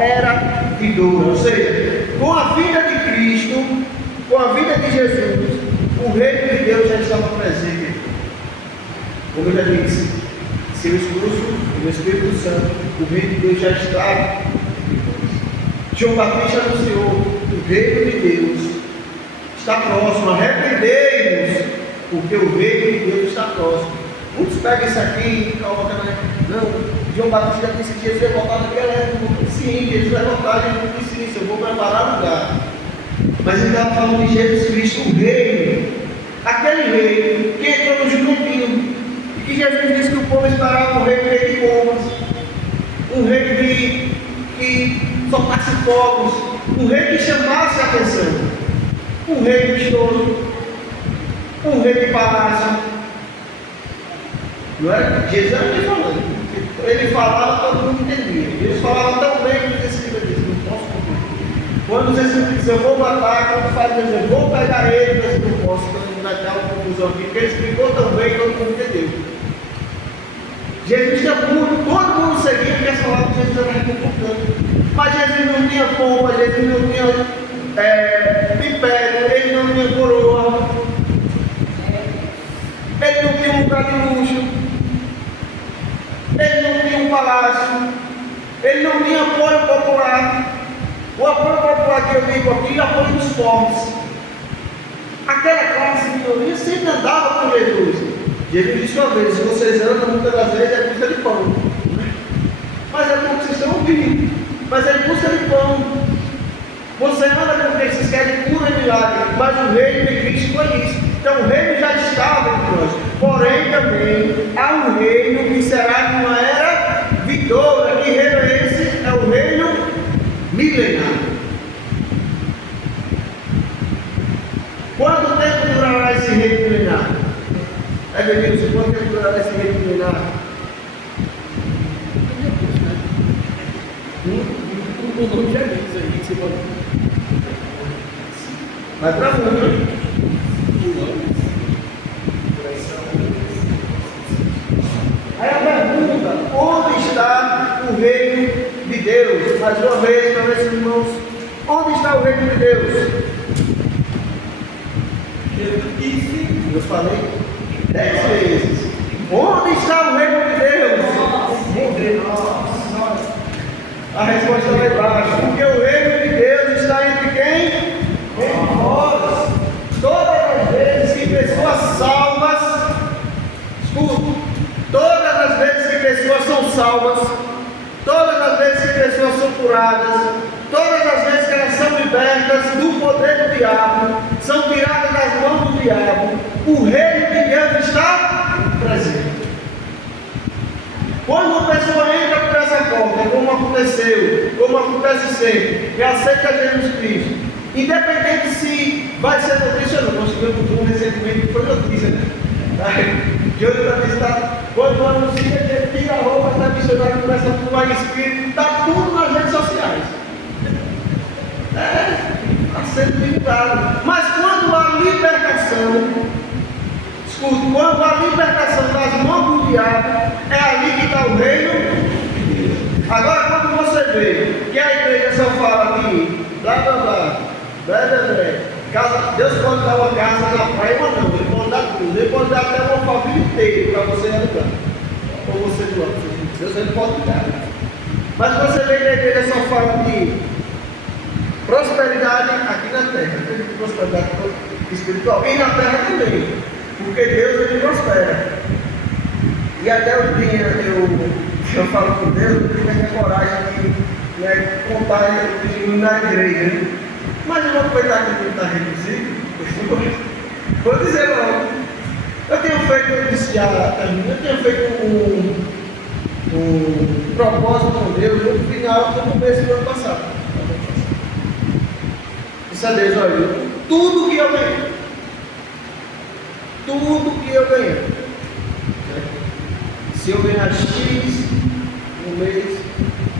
era vindoura. Ou seja, com a vinda de Cristo, com a vinda de Jesus, o reino de Deus já estava presente. Como eu já disse, seu esforço, o Espírito Santo, o reino de Deus já está. João Batista anunciou: o reino de Deus está próximo, arrependei-vos, porque o reino de Deus está próximo. Muitos pegam isso aqui e colocam na. Não, João Batista disse que Jesus vai voltar naquela época. Sim, Jesus vai voltar, Jesus disse isso, eu vou preparar lugar. Mas ele estava falando de Jesus Cristo, o rei. Aquele rei que entrou no jumentinho. E que Jesus disse que o povo esperava um rei de bombas. Um rei que soltasse fogos. Um rei que chamasse a atenção. Um rei vistoso. Um rei de palácio. Não é? Jesus era o que falando. Ele falava, todo mundo entendia. Jesus falava tão bem que os escribas diziam, não posso comer. Quando os escribas diziam, eu vou matar, quando faz dizer, eu vou pegar ele, mas não posso, quando vai dar uma confusão aqui, porque ele explicou tão bem que todo mundo entendeu. Jesus tinha muito, todo mundo seguia, porque as palavras de Jesus eram reconfortantes. Mas Jesus não tinha pompa, Jesus não tinha império, ele não tinha coroa, ele não tinha um lugar de luxo. Ele não tinha um palácio, ele não tinha apoio popular. O apoio popular que eu digo aqui é o apoio dos fortes. Aquela classe de minoria sempre andava com Jesus. Jesus disse uma vez: se vocês andam muitas das vezes é busca de pão. Mas é como vocês estão ouvindo. Mas é busca de pão. Você anda porque vocês querem cura e milagre. Mas o reino de Cristo foi isso. Então o reino já estava entre nós. Porém também há um reino que será numa era vindoura. Que reino é esse? É o reino milenar. Quanto tempo durará esse reino milenar? Denilson, quanto tempo durará esse reino milenar? O nome já diz aí que você pode. Vai para muito. Aí a pergunta: onde está o reino de Deus? Mais uma vez, para ver, irmãos, onde está o reino de Deus? Eu falei 10 vezes. Onde está o reino de Deus? Entre nós. A resposta lá embaixo. Porque o reino de Deus está entre quem? Entre nós. Todas as vezes que pessoas salvas, escuta, todas as vezes que pessoas são salvas, todas as vezes que pessoas são curadas, todas as vezes que elas são libertas do poder do diabo, são tiradas das mãos do diabo, o reino de Deus está presente. Quando uma pessoa entra por essa porta, como aconteceu, como acontece sempre, e aceita Jesus Cristo, independente se vai ser notícia ou não, nós tivemos um recentemente que foi notícia, né? De hoje para está, quando anuncia, ele tira a roupa, está missionário, começa a pular em espírito, está tudo nas redes sociais. Está sendo limitado. Mas quando há libertação, escute, quando há libertação das mãos do diabo, é ali que está o reino de Deus. Agora, quando você vê que a igreja só fala de blá blá blá, blá blá blá, casa, Deus pode dar uma casa na praia, mas não, Ele pode dar tudo, Ele pode dar até uma família inteira para você alugar, ou você doar. Deus Ele pode dar. Mas você vê que a igreja só fala de prosperidade aqui na terra, prosperidade espiritual, e na terra também, porque Deus Ele prospera. E até o dia eu falo com Deus, eu tenho essa coragem de contar na igreja. Né? Mas eu vou aproveitar que ele está reduzido. Vou dizer logo. Eu tenho feito, eu disse já, eu tenho feito um propósito com Deus no final do começo do ano passado. Disse a Deus: olha, tudo que eu ganhei, se eu ganhar X no mês,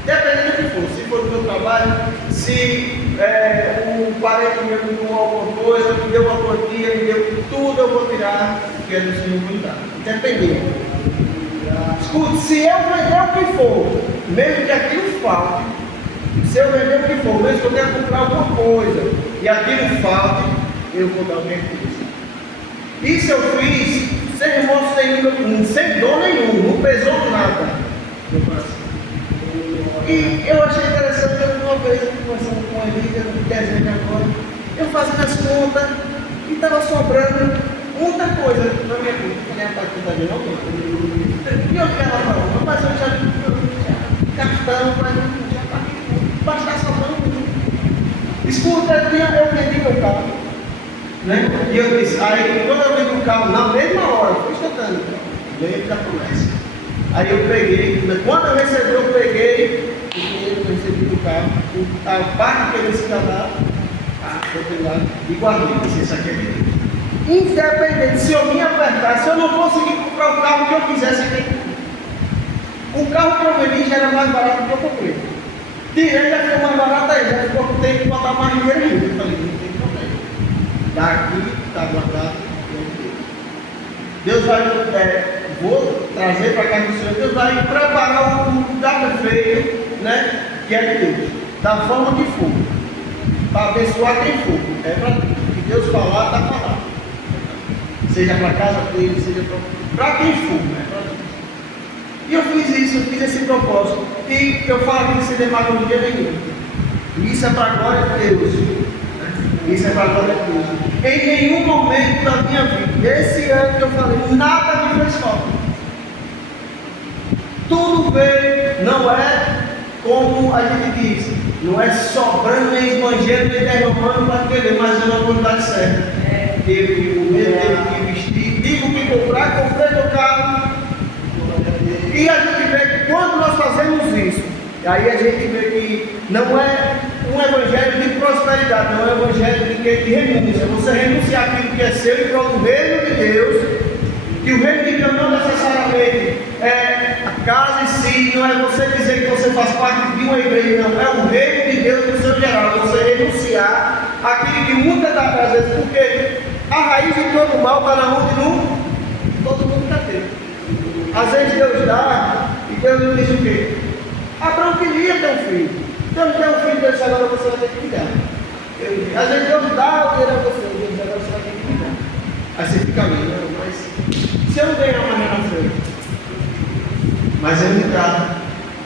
dependendo do que for, se for do meu trabalho, se um parente meu me deu alguma coisa, me deu uma quantia, me deu tudo, eu vou tirar, porque do Senhor me dá. Dependendo. Escute, se eu vender o que for, mesmo que aquilo falte, se eu vender o que for, mesmo que eu tenha que comprar alguma coisa e aquilo falte, eu vou dar o que eu fiz. Isso eu fiz sem remorso nenhum, sem dor nenhum, não pesou nada no coração. E eu achei interessante, uma vez conversando com a Elisa, no desenho agora, eu fazendo as contas e estava sobrando muita coisa na minha conta. Eu falei: rapaz, não está de novo? E eu ficava falando: rapaz, eu já cartão, mas não tinha para estar sobrando muito. Escuta, eu vendi meu carro, né? E eu disse, aí quando eu vendi o carro, na mesma hora, foi instantâneo, veio da promessa. Aí eu peguei, quando eu recebi, eu peguei o dinheiro que eu recebi do carro, a parte que eu disse cantar, foi lá e guardei, disse, isso aqui é de Deus. Independente, se eu me apertar, se eu não conseguir comprar o carro que eu quisesse aqui, o carro que eu vendi já era mais barato do que eu comprei. Tirei, já ficou mais barato aí, já ficou, tem que botar mais dinheiro ainda. Eu falei, não tem problema. Daqui está guardado. Deus vai, vou trazer para cá do Senhor, Deus vai preparar o lugar perfeito, né? Que é de Deus, da forma que for, para abençoar quem for. É para que Deus falar, está falando. Seja para a casa dele, seja para quem for, né? E eu fiz isso, eu fiz esse propósito. E eu falo aqui sem demagogia nenhuma. Isso é para a glória de Deus. Isso é para a glória de Deus. Em nenhum momento da minha vida, esse ano que eu falei, nada me fez falta. Tudo veio, não é como a gente diz, não é sobrando nem esbanjando, nem derramando para querer, mas é uma quantidade certa. Eu tive o medo, eu tive que vestir, tive que comprar, comprei meu carro. E a gente vê que quando nós fazemos isso, aí a gente vê que não é um evangelho de prosperidade, não é um evangelho de renúncia. Você renuncia àquilo que é seu e para o reino de Deus, que o reino de Deus não necessariamente é a casa em si, não é você dizer que você faz parte de uma igreja, não, é o reino de Deus no seu geral, você renunciar àquilo que muitas das vezes, porque a raiz de todo mal está na onde todo mundo quer ter. Às vezes Deus dá e Deus não diz o quê? Abraão queria ter um filho. Deus deu um filho, Deus agora você vai ter que cuidar. Às vezes Deus dá o dinheiro a você, Deus agora você vai ter que cuidar. Aí você fica ali, não, mas se eu não ganhar mais na frente, mas é verdade.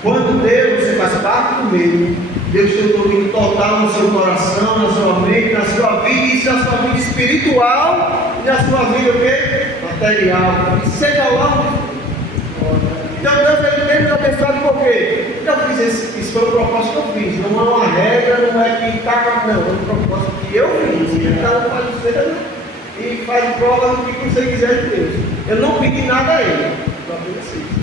Quando Deus, você faz parte do meio, Deus tem o domínio total no seu coração, na sua mente, na sua vida, e isso é a sua vida espiritual e na sua vida o quê? Material. E seja lá onde for. Então Deus tem nos abençoado por quê? Eu fiz isso foi o propósito que eu fiz, não é uma regra, não é que está, não, é um propósito que eu fiz, então faz o seu e faz prova do que você quiser de Deus. Eu não pedi nada a ele, só apenas isso.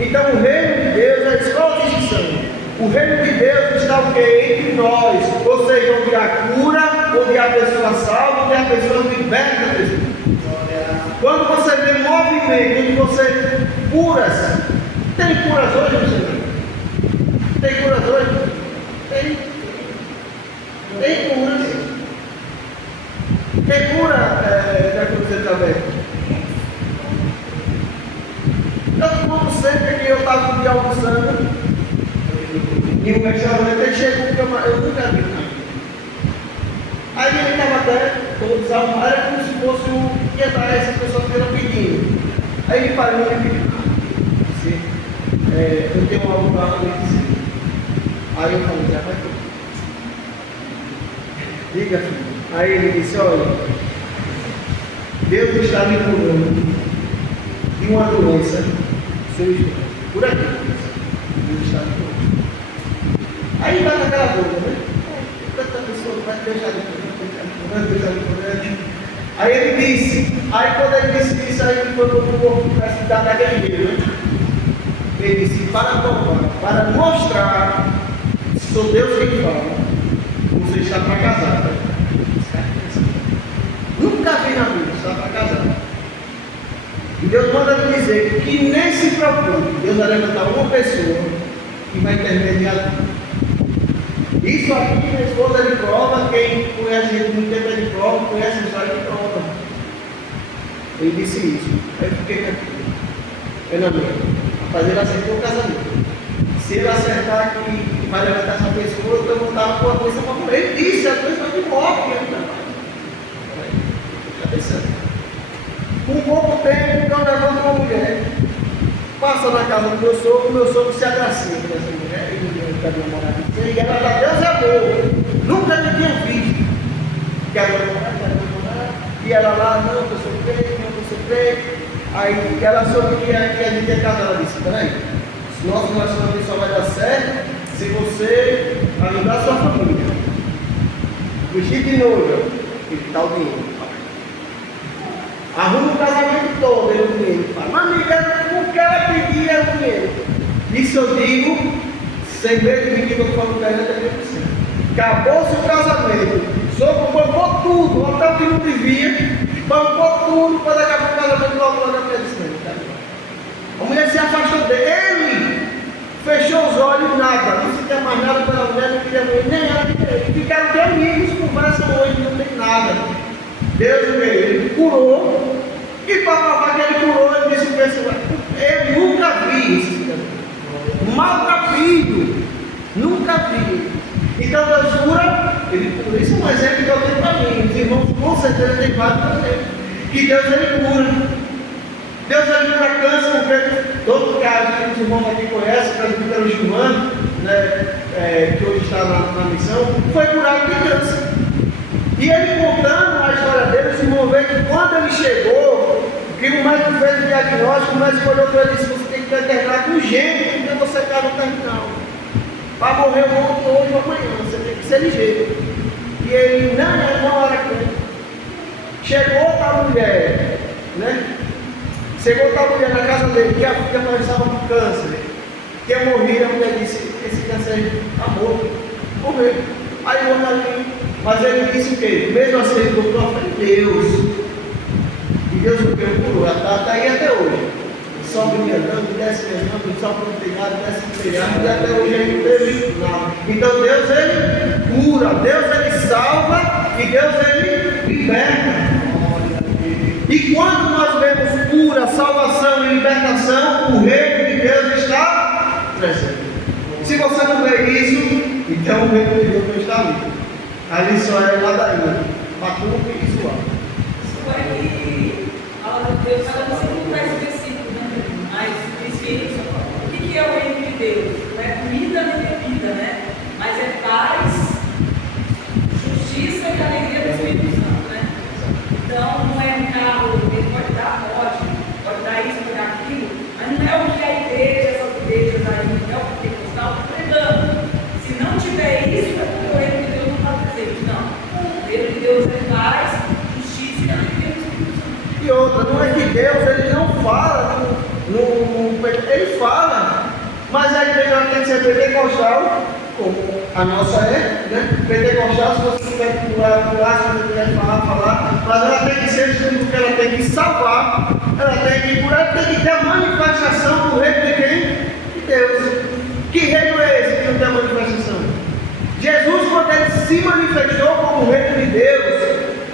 Então o reino de Deus é a escola de instrução. O reino de Deus está o quê? Entre nós, ou seja, onde há cura, onde há pessoa salva, onde há pessoa liberta. Quando você vê movimento, onde você curas, tem curas hoje, você tem curas hoje? Tem curas. Tem cura já que você está vendo. Eu como sempre que eu estava um dia almoçando, e um restaurante, ele chegou, eu nunca vi nada. Aí ele estava até todo desarrumado, era como se fosse o que essas pessoas que estão pedindo. Aí ele parou e me pediu, eu tenho algo para me dizer. Aí eu falei, já vai tudo. Diga, filho. Aí ele disse, olha, Deus está me curando de uma doença, por aqui. Deus está me curando. Aí vai naquela dúvida, né? Tanta pessoa vai deixar de poder. Aí ele disse, aí quando ele disse isso, aí ele foi para o corpo para se dar daquele jeito, né? Ele disse, para mostrar, se sou Deus quem fala, você está para casar. Nunca vi na vida, está para casar. E Deus manda me dizer que nem se preocupe, Deus vai levantar uma pessoa que vai intermediar. Isso aqui, minha esposa é de prova, quem conhece a gente muito tempo é de prova, conhece a história de prova. Ele disse isso. Aí eu fiquei tranquilo. Eu não lembro. Rapaz, ele acertou o casamento. Se ele acertar que vai levantar essa pessoa, eu vou dar uma coisa para morrer. Ele disse, a coisa que morre. Está pensando. Com pouco tempo, eu levanto uma mulher. Passa na casa do meu sogro se agracia com essa mulher, e ela está Deus é amor, nunca me tinha visto. Quero namorar, e ela lá, não, eu sou crente, aí ela soube que a gente é casada, ela disse, peraí, nosso relacionamento só vai dar certo se você ajudar a sua família. Vestir de noiva, ele dá o dinheiro. Arruma o casamento todo, ele o dinheiro. Mas amiga, o que ela pedia é o dinheiro. Isso eu digo, sem medo de mentir, eu falo para ela, acabou-se o casamento. O sogro bancou tudo, até o que não devia, bancou tudo para daqui a pouco o casamento logo na frente. A mulher se afastou dele, ele fechou os olhos, nada, não se quer mais nada pela mulher, não queria mulher, nem ela queria. Ficaram de amigos, conversam hoje, não tem nada. Deus veio, ele curou, e para provar que ele curou, ele disse que eu nunca vi isso, mal capido, nunca vi. Então Deus cura, isso é um exemplo que eu tenho para mim, os irmãos com certeza tem vários exemplos, que Deus ele cura. Deus ele cura câncer, porque todo caso que os irmãos aqui conhecem, o presbítero Gilmano, né, que hoje está na missão, foi curado de câncer. E ele contando a história dele, os irmãos veem que quando ele chegou, que o médico fez o diagnóstico, o médico olhou para ele e disse: você tem que internar com gente, porque você está no terminal. Para morrer hoje ou amanhã, você tem que ser ligeiro. E ele, não era crente. Chegou a mulher, né? Chegou a mulher na casa dele, que a filha estava com câncer, que eu morri, a mulher disse: esse câncer está morto, morreu. Aí o homem ali, mas ele disse o quê? Mesmo assim, ele doutor, foi Deus. E Deus o que? Curou, está aí até hoje. Sobe me andando, desce me andando, sobe no telhado, desce no telhado, e até hoje ele não teve nada. Então Deus ele cura, Deus ele salva e Deus ele liberta. E quando nós vemos cura, salvação e libertação, o reino de Deus está presente. Se você não vê isso, então o reino de Deus não está ali. Ali só é ladainha, batuque e suave. Isso é que a palavra de Deus fala sempre mais específico, né? Mais específico. O que é o reino de Deus? Não é comida nem bebida, né? Mas é paz, justiça e alegria do Espírito Santo, né? Então não é um carro, ele pode dar, pode dar isso, pode dar aquilo, mas não é o que a igreja, essas igrejas aí, não é o que está pregando. Se não tiver isso, é porque o reino de Deus não está presente. Não. O reino de Deus é paz, justiça e alegria do Espírito Santo. E outra, não é que Deus ele não fala, ele fala, mas a igreja tem que ser pentecostal, como a nossa é, né? Pentecostal, se você quiser pular, se você quiser falar, mas ela tem que ser porque ela tem que salvar, ela tem que curar, tem que ter a manifestação do reino de quem? De Deus. Que reino é esse que não tem a manifestação? Jesus, quando ele se manifestou como o reino de Deus,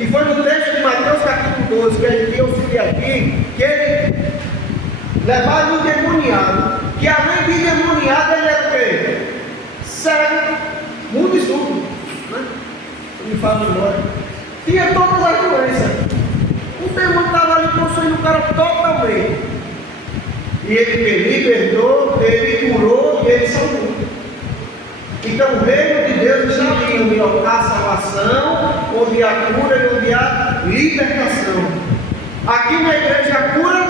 e foi no texto de Mateus capítulo 12, que eu citei aqui, que ele levava o endemoniado, que além de endemoniado, ele era o quê? Cego, mudo e surdo, né? Me fala agora. Tinha todas as doenças. O demônio estava ali possuindo o cara totalmente. E ele libertou, ele curou e ele salvou. Então o reino de Deus está ali, onde há salvação, onde há cura e onde há libertação. Aqui na igreja a cura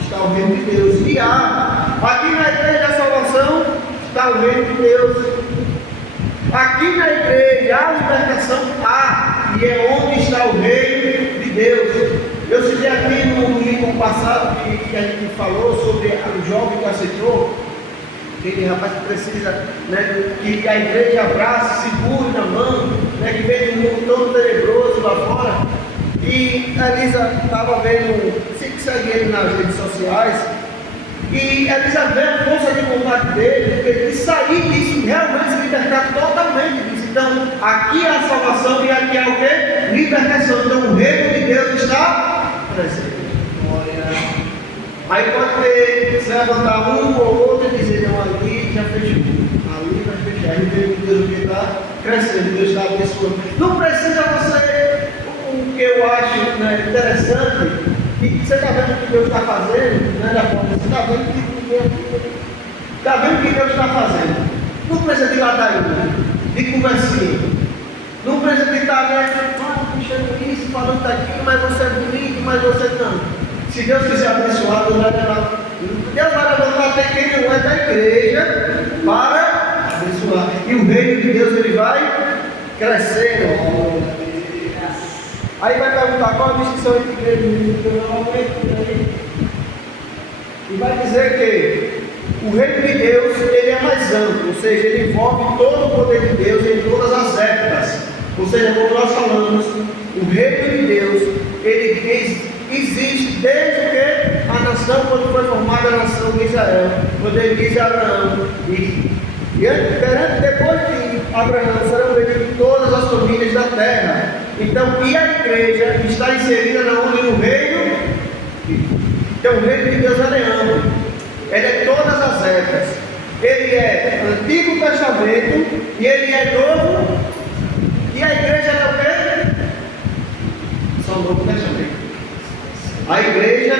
está o reino de Deus. E há. Aqui na igreja a salvação está o reino de Deus. Aqui na igreja a libertação há. E é onde está o reino de Deus. Eu citei aqui no domingo passado que a gente falou sobre o jovem que aceitou, aquele rapaz que precisa, né, que a igreja abraça, segure na mão, né, que vem de um mundo todo tenebroso lá fora. E a Elisa estava vendo, sempre segue ele nas redes sociais, e a Elisa vê a força de vontade dele, de sair disso, realmente se libertar totalmente disso. Então, aqui é a salvação e aqui é o quê? Libertação. Então, o reino de Deus está presente. Aí pode ter, se levantar um ou outro e dizer: não, ali já fechou, ali vai fechar. Aí o reino de Deus está crescendo, Deus está abençoando. Não precisa você, o que eu acho, né, interessante, que você está vendo o que Deus está fazendo, né, da forma, você está vendo o que Deus está fazendo. Não precisa de ladainha, de conversinha. Não precisa de estar, né, puxando isso, falando daquilo, mas você é bonito, mas você não. Se Deus quiser abençoar, Deus vai levantar até quem não é da igreja para abençoar. E o reino de Deus ele vai crescendo. Aí vai perguntar qual a distinção entre igreja e reino. E vai dizer que o reino de Deus ele é mais amplo, ou seja, ele envolve todo o poder de Deus em todas as épocas. Ou seja, como nós falamos, o reino de Deus ele existe desde que a nação, quando foi formada a nação de Israel, quando ele diz a Abraão, e depois de Abraão serão benditas todas as famílias da terra. Então, e a igreja está inserida na onde? No reino. Então, o reino de Deus é amplo, ele é todas as épocas, ele é Antigo Testamento e ele é Novo. E a igreja é o quê? Só o Novo Testamento. A igreja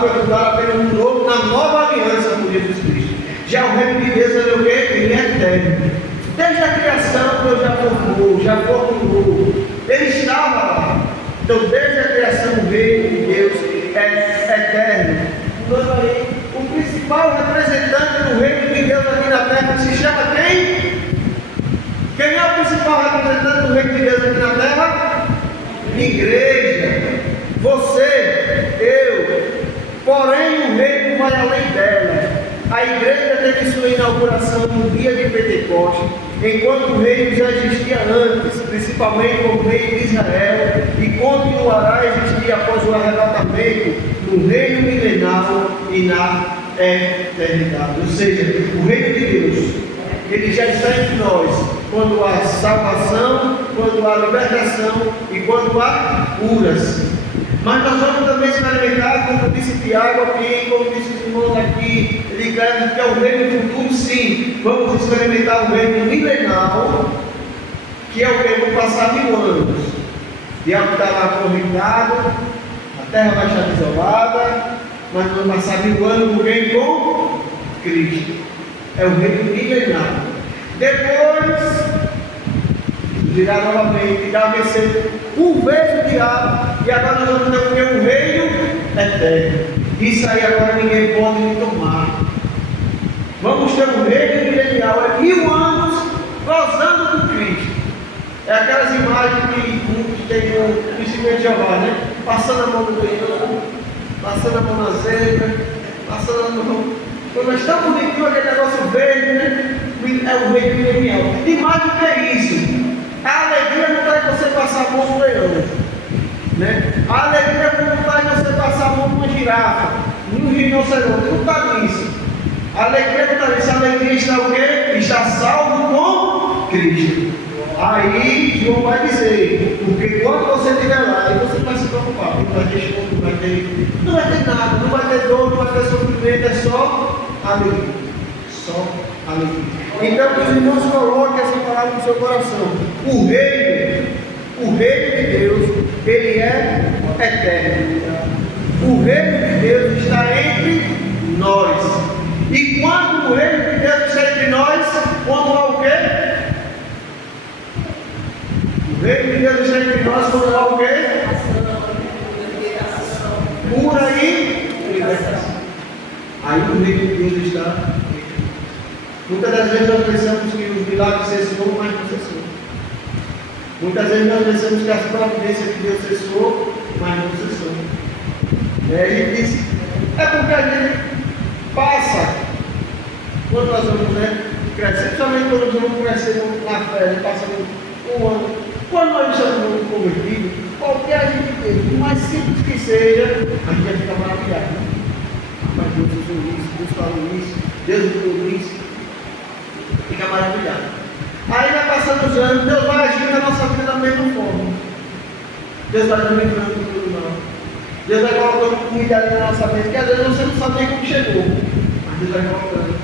foi fundada apenas no novo, na nova aliança com Jesus Cristo. Já o reino de Deus ele é o quê? Ele é eterno. Desde a criação Deus já formou. Ele estava lá. Então desde a criação o reino de Deus é eterno. O principal representante do reino de Deus aqui na terra se chama quem? Quem é o principal representante do reino de Deus aqui na terra? Igreja. Você, eu. Porém o reino vai além dela. A igreja teve sua inauguração no dia de Pentecostes, enquanto o reino já existia antes, principalmente como reino de Israel, e continuará a existir após o arrebatamento no reino milenar e na eternidade. Ou seja, o reino de Deus, ele já está entre nós, quando há salvação, quando há libertação e quando há curas. Mas nós vamos também experimentar, como disse Tiago aqui, como disse os irmãos aqui, ligando que é o reino futuro, sim. Vamos experimentar o reino milenar, que é o que vai passar 1000 anos. O diabo está lá acorrentado, a terra vai estar desolada, mas vamos passar 1000 anos no reino com Cristo. É o reino milenar. Depois virá novamente, irá vencer por vez o diabo, e agora nós vamos ter um reino eterno. Isso aí agora ninguém pode me tomar. Vamos ter um reino milenial, é 1000 anos gozando com Cristo. É aquelas imagens que muitos têm no Testemunho de Jeová, né? Passando a mão no leão, passando a mão na zebra, passando a mão. Mas tão bonitinho aquele negócio verde, né? É o reino milenial. Imagem que é isso. A alegria não está em você passar a mão no leão, né? A alegria não está em você passar a mão numa girafa, num rinoceronte, não está nisso. A alegria não está nisso, a alegria está o quê? Está salvo com Cristo. Aí João vai dizer, porque quando você estiver lá, aí você vai se preocupar, não vai ter choro, não vai ter nada, não vai ter dor, não vai ter sofrimento, é só alegria. Só alegria. Então que os irmãos coloquem essa palavra no seu coração. O reino de Deus, ele é eterno. O reino de Deus está entre nós. E quando o reino de Deus está entre nós, quando há o quê? O reino de Deus está entre nós, quando há o quê? Cura e libertação. Aí o reino de Deus está entre nós. Muitas das vezes nós pensamos que os milagres cessou, mas não cessou. Muitas vezes nós pensamos que as providências de Deus cessou, mas não cessou. A gente diz, é porque a gente passa, quando nós vamos crescer, principalmente quando nós vamos crescer na fé, passando um ano, quando nós estamos convertidos, qualquer a gente tem, por mais simples que seja, a gente vai ficar maravilhado. Mas Deus usou isso, Deus falou isso, Deus usou isso. Fica maravilhado. Aí vai passando os anos, Deus vai agir na nossa vida da mesma forma. Deus vai nos livrando do tudo mal. Deus vai colocando comida ali na nossa mente, que às vezes você não sabe nem como chegou. Mas Deus vai colocando.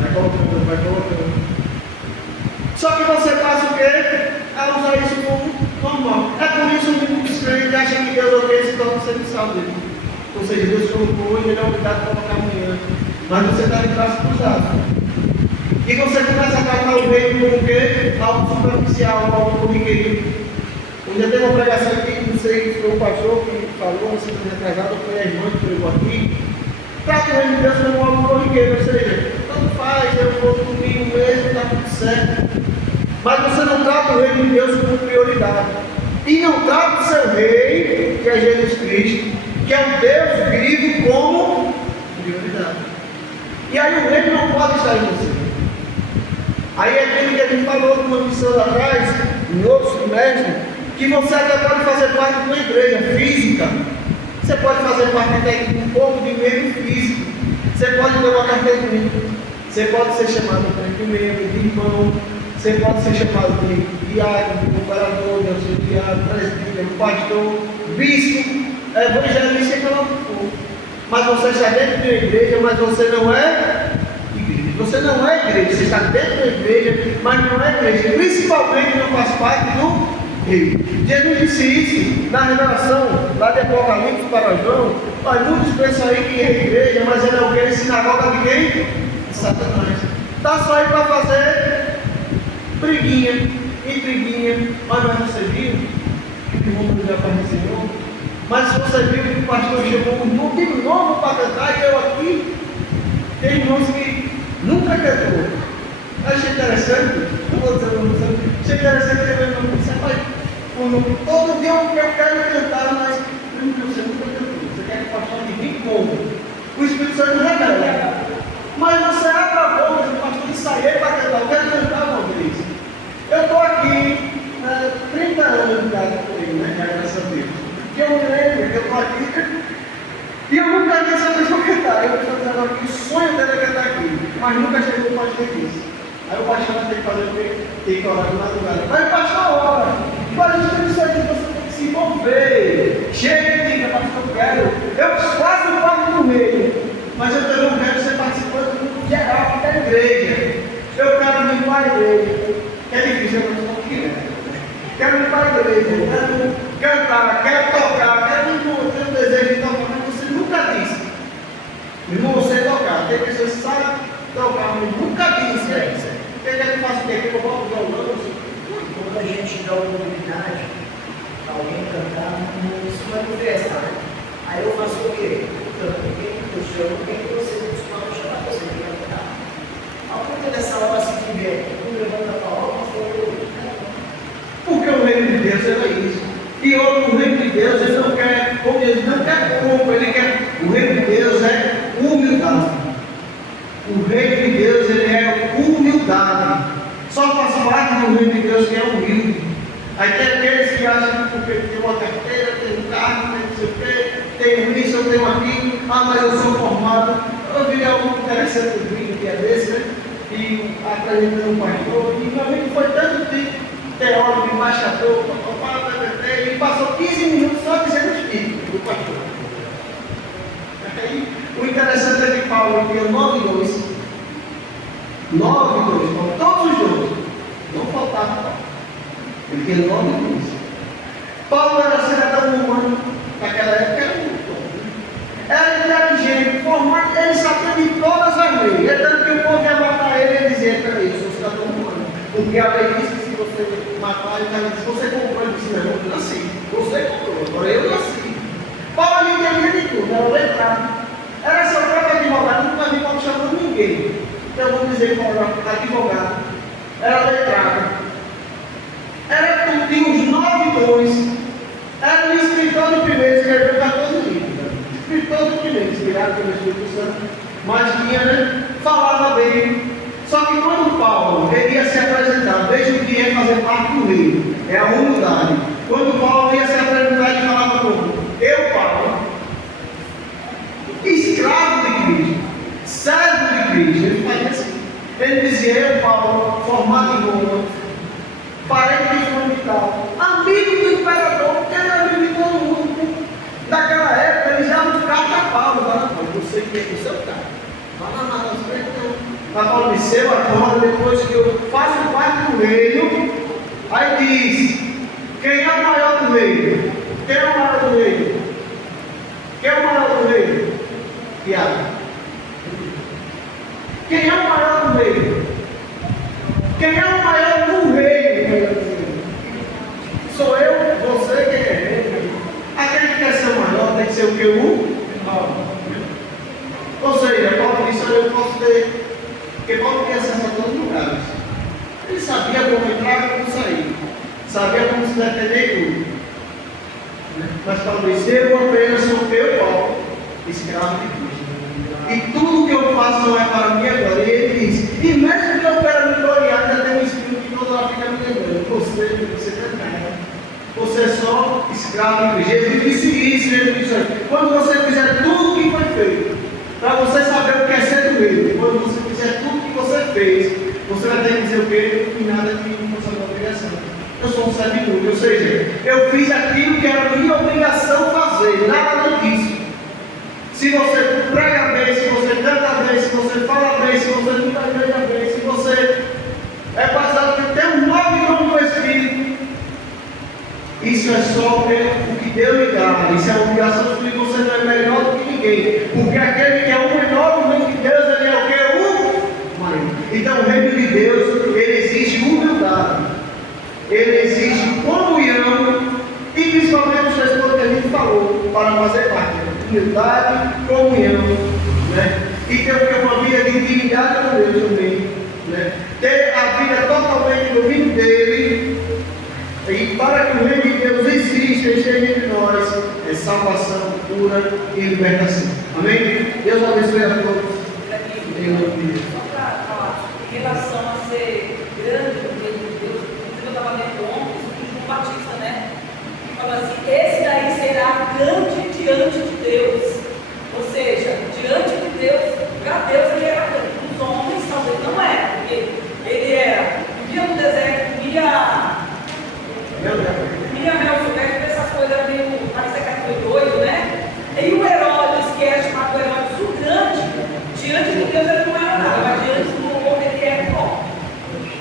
Vai colocando, vai colocando. Só que você passa o quê? A usar isso como normal. É por isso que muitos crentes acham que Deus odeia se torna serviçal dele. Ou seja, Deus colocou hoje, ele é obrigado a colocar amanhã. Mas você está de braço cruzado. E você começa a tratar o reino como o quê? Algo superficial, algo corriqueiro. Hoje eu tenho uma pregação aqui, não sei se foi o pastor que falou, se foi retrasado, ou foi a irmã que pregou aqui. Trata o reino de Deus como algo corriqueiro, ou seja, tanto faz, eu vou domingo mesmo, está tudo certo. certo. Mas você não trata o reino de Deus como prioridade. E não trata o seu rei, que é Jesus Cristo, que é o Deus vivo, como prioridade. E aí o reino não pode estar em você. Aí é aquilo que a gente falou numa missão lá atrás, em outros trimestres, que você até pode fazer parte de uma igreja física. Você pode fazer parte de um pouco de meio físico. Você pode ter uma carteirinha. Você pode ser chamado de membro, de irmão. Você pode ser chamado de diácono, de cooperador, de auxiliar, presbítero, pastor, bispo, evangelista, e lá o que for. Mas você está dentro de uma igreja, mas você não é igreja. Você não é igreja, você está dentro da igreja, mas não é igreja. Principalmente não faz parte do reino. Jesus disse isso na revelação lá de Apocalipse para João. Mas muitos pensam aí que é igreja, mas ele é o que? Sinagoga de quem? De Satanás. Está só aí para fazer briguinha, intriguinha. Mas você viu que o mundo já apareceu? Mas você viu que o pastor chegou de novo para cantar e eu aqui? Tem irmãos que nunca cantou. Achei interessante, não vou dizer uma coisa, achei interessante que ele não disse, pai, todo dia eu quero cantar, mas você nunca cantou. Você quer que o pastor adivinhe como? O Espírito Santo não revela. Mas você abre a boca, o pastor ensaiei para cantar, eu quero cantar uma vez. Eu estou aqui 30 anos de casa com ele, né? Graças a Deus. Que eu me lembro que eu estou aqui. E eu nunca vi essa pessoa cantar. Eu estou dizendo aqui, o sonho dele é cantar aqui. Mas nunca chegou o pastor disse. Aí o pastor vai ter que fazer o quê? Tem que orar de madrugada. Mas o pastor ora. Mas o Espírito Santo, você tem que se envolver. Chega e diga, pastor, eu quero. Eu faço parte do meio. Mas eu também não quero ser participante do geral da igreja. Eu quero vir para a igreja. É difícil, eu não estou aqui, né? Quero ir para a igreja. Quero cantar, quero tocar, quero ter um desejo de tocar. Você nunca disse. Irmão, você tocar. Tem pessoas que sabem tocar, mas nunca disse. O que é que faz o quê? Que eu vou para o violão? Quando a gente dá oportunidade para alguém cantar, isso não é conversa, né? Aí eu faço o quê? Canto. Quem que eu chamo? Quem que você costuma chamar você para cantar? A ponta dessa hora, se tiver, um levanta a palma, porque o reino de Deus é isso. E outro, o reino de Deus, ele não quer, como diz, não quer culpa, ele quer. O reino de Deus é humildade. O reino de Deus, ele é humildade. Só faz parte do reino de Deus que é humilde. Aí tem aqueles que acham que porque tem uma carteira, tem um carro, tem não sei o quê, tem isso, eu tenho aquilo, mas eu sou formado. Eu vi algo interessante do vídeo que é desse, né? E apresentando um pastor, e realmente foi tanto de teórico, embaixador, e passou 15 minutos só dizendo os títulos do pastor. Aí, o interessante é que Paulo tinha 9 dons, com todos os dons, não faltava Paulo. Ele tinha 9 dons. Paulo era cidadão humano, naquela época era muito bom. Era inteligente, formado, ele sabia de todas as leis. É tanto que o povo ia matar ele e dizia: peraí, eu sou cidadão humano. Porque a lei disse que se você matar, ele disse: você comprou, ele disse: não, eu nasci. Você comprou, agora eu nasci. Paulo entendia de tudo, era letrado. Era seu próprio advogado, nunca vi Paulo chamando ninguém. Então vamos dizer que Paulo era advogado, era letrado. Era tudo, tinha os 9 dons. Era o escritor do primeiro, escreveu 14 livros. Escritor do primeiro, inspirado pelo Espírito Santo. Mas tinha, né? Falava bem. Só que quando Paulo ia se apresentar, veja o que ia fazer parte do reino, é a humildade. Quando Paulo ia se apresentar, ele falava como: eu, Paulo, escravo de Cristo, servo de Cristo. Ele fazia assim. Ele dizia: eu, Paulo, formado em Roma, parente de fulano e tal, amigo do imperador, que era amigo de todo mundo. Naquela época, eles davam carta a Paulo. Você que é o seu cara. Mas Paulo disse: eu agora, depois que eu faço parte do reino, aí diz: quem é o maior do reino? Quem é o maior do reino? Quem é o maior do reino? Tiago. Quem é o maior do reino? Quem é o maior do reino? Sou eu, você, quem é ele? Aquele que quer ser o maior tem que ser o que? O maior. Ou seja, Paulo disse: eu posso ter. Porque Paulo tem acesso a todos os lugares. Ele sabia como entrar e como sair. Sabia como se defender e tudo. Mas Paulo disse, eu apenas sou eu, Paulo, escravo de Cristo. E tudo que eu faço não é para a minha glória. E ele diz, e mesmo que eu quero me gloriar, ainda tem um espírito que toda hora fica me lembrando. Você não é nada. Você é só escravo de Cristo. Jesus disse isso, Jesus disse, quando você fizer tudo o que foi feito, para você saber o que é ser doido, quando você fizer tudo o que você fez, você vai ter que dizer o quê? E nada que não fosse a minha obrigação. Eu sou um servidor, ou seja, eu fiz aquilo que era minha obrigação fazer, nada além disso. Se você prega bem, se você canta bem, se você fala bem, se você luta a igreja bem, se você é batizado que tem um nome como do Espírito, isso é só o que Deus lhe dá. Isso é uma obrigação de que você não é melhor do que ninguém. Porque aquele que é o menor no reino de Deus, ele é o que? O maior. Então o reino de Deus, ele exige humildade. Ele exige comunhão. E principalmente os três pontos que a gente falou para fazer parte. Humildade, comunhão. Né? E ter uma vida de intimidade com Deus também. Né? Ter a vida totalmente no domínio dele. E para que o reino de Deus exista e esteja entre nós, é salvação, cura e libertação. Amém? Deus abençoe a todos. Em nome de Deus. Só para falar, em relação a ser grande no reino de Deus, eu estava lendo ontem, o João Batista, né? Que fala assim: esse daí será grande diante de Deus. Ou seja, diante de Deus, para Deus ele era grande. Os homens talvez não era, porque ele era, vivia no deserto, Minha Melquisedeque, essas coisas meio, parece que foi doido, né? E o Herodes, que era chamado Herodes o Grande, diante de Deus ele não era nada, mas diante do homem ele é bom.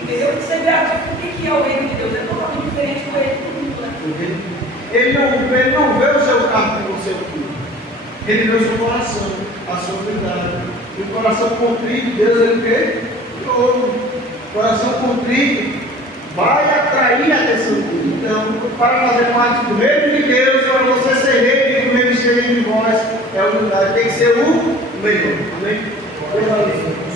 Entendeu? Você vê aqui, o que é o reino de Deus? É totalmente diferente do reino do mundo, né? Ele não vê o seu carro como o seu filho. Ele vê o seu coração, a sua verdade. E o coração contrito, Deus ele quer todo. O coração contrito vai atrair a atenção dele. Então, para fazer parte do reino de Deus, para você ser rei e o reino esteja de vós, é humildade. Tem que ser o melhor. Amém? Deus abençoe.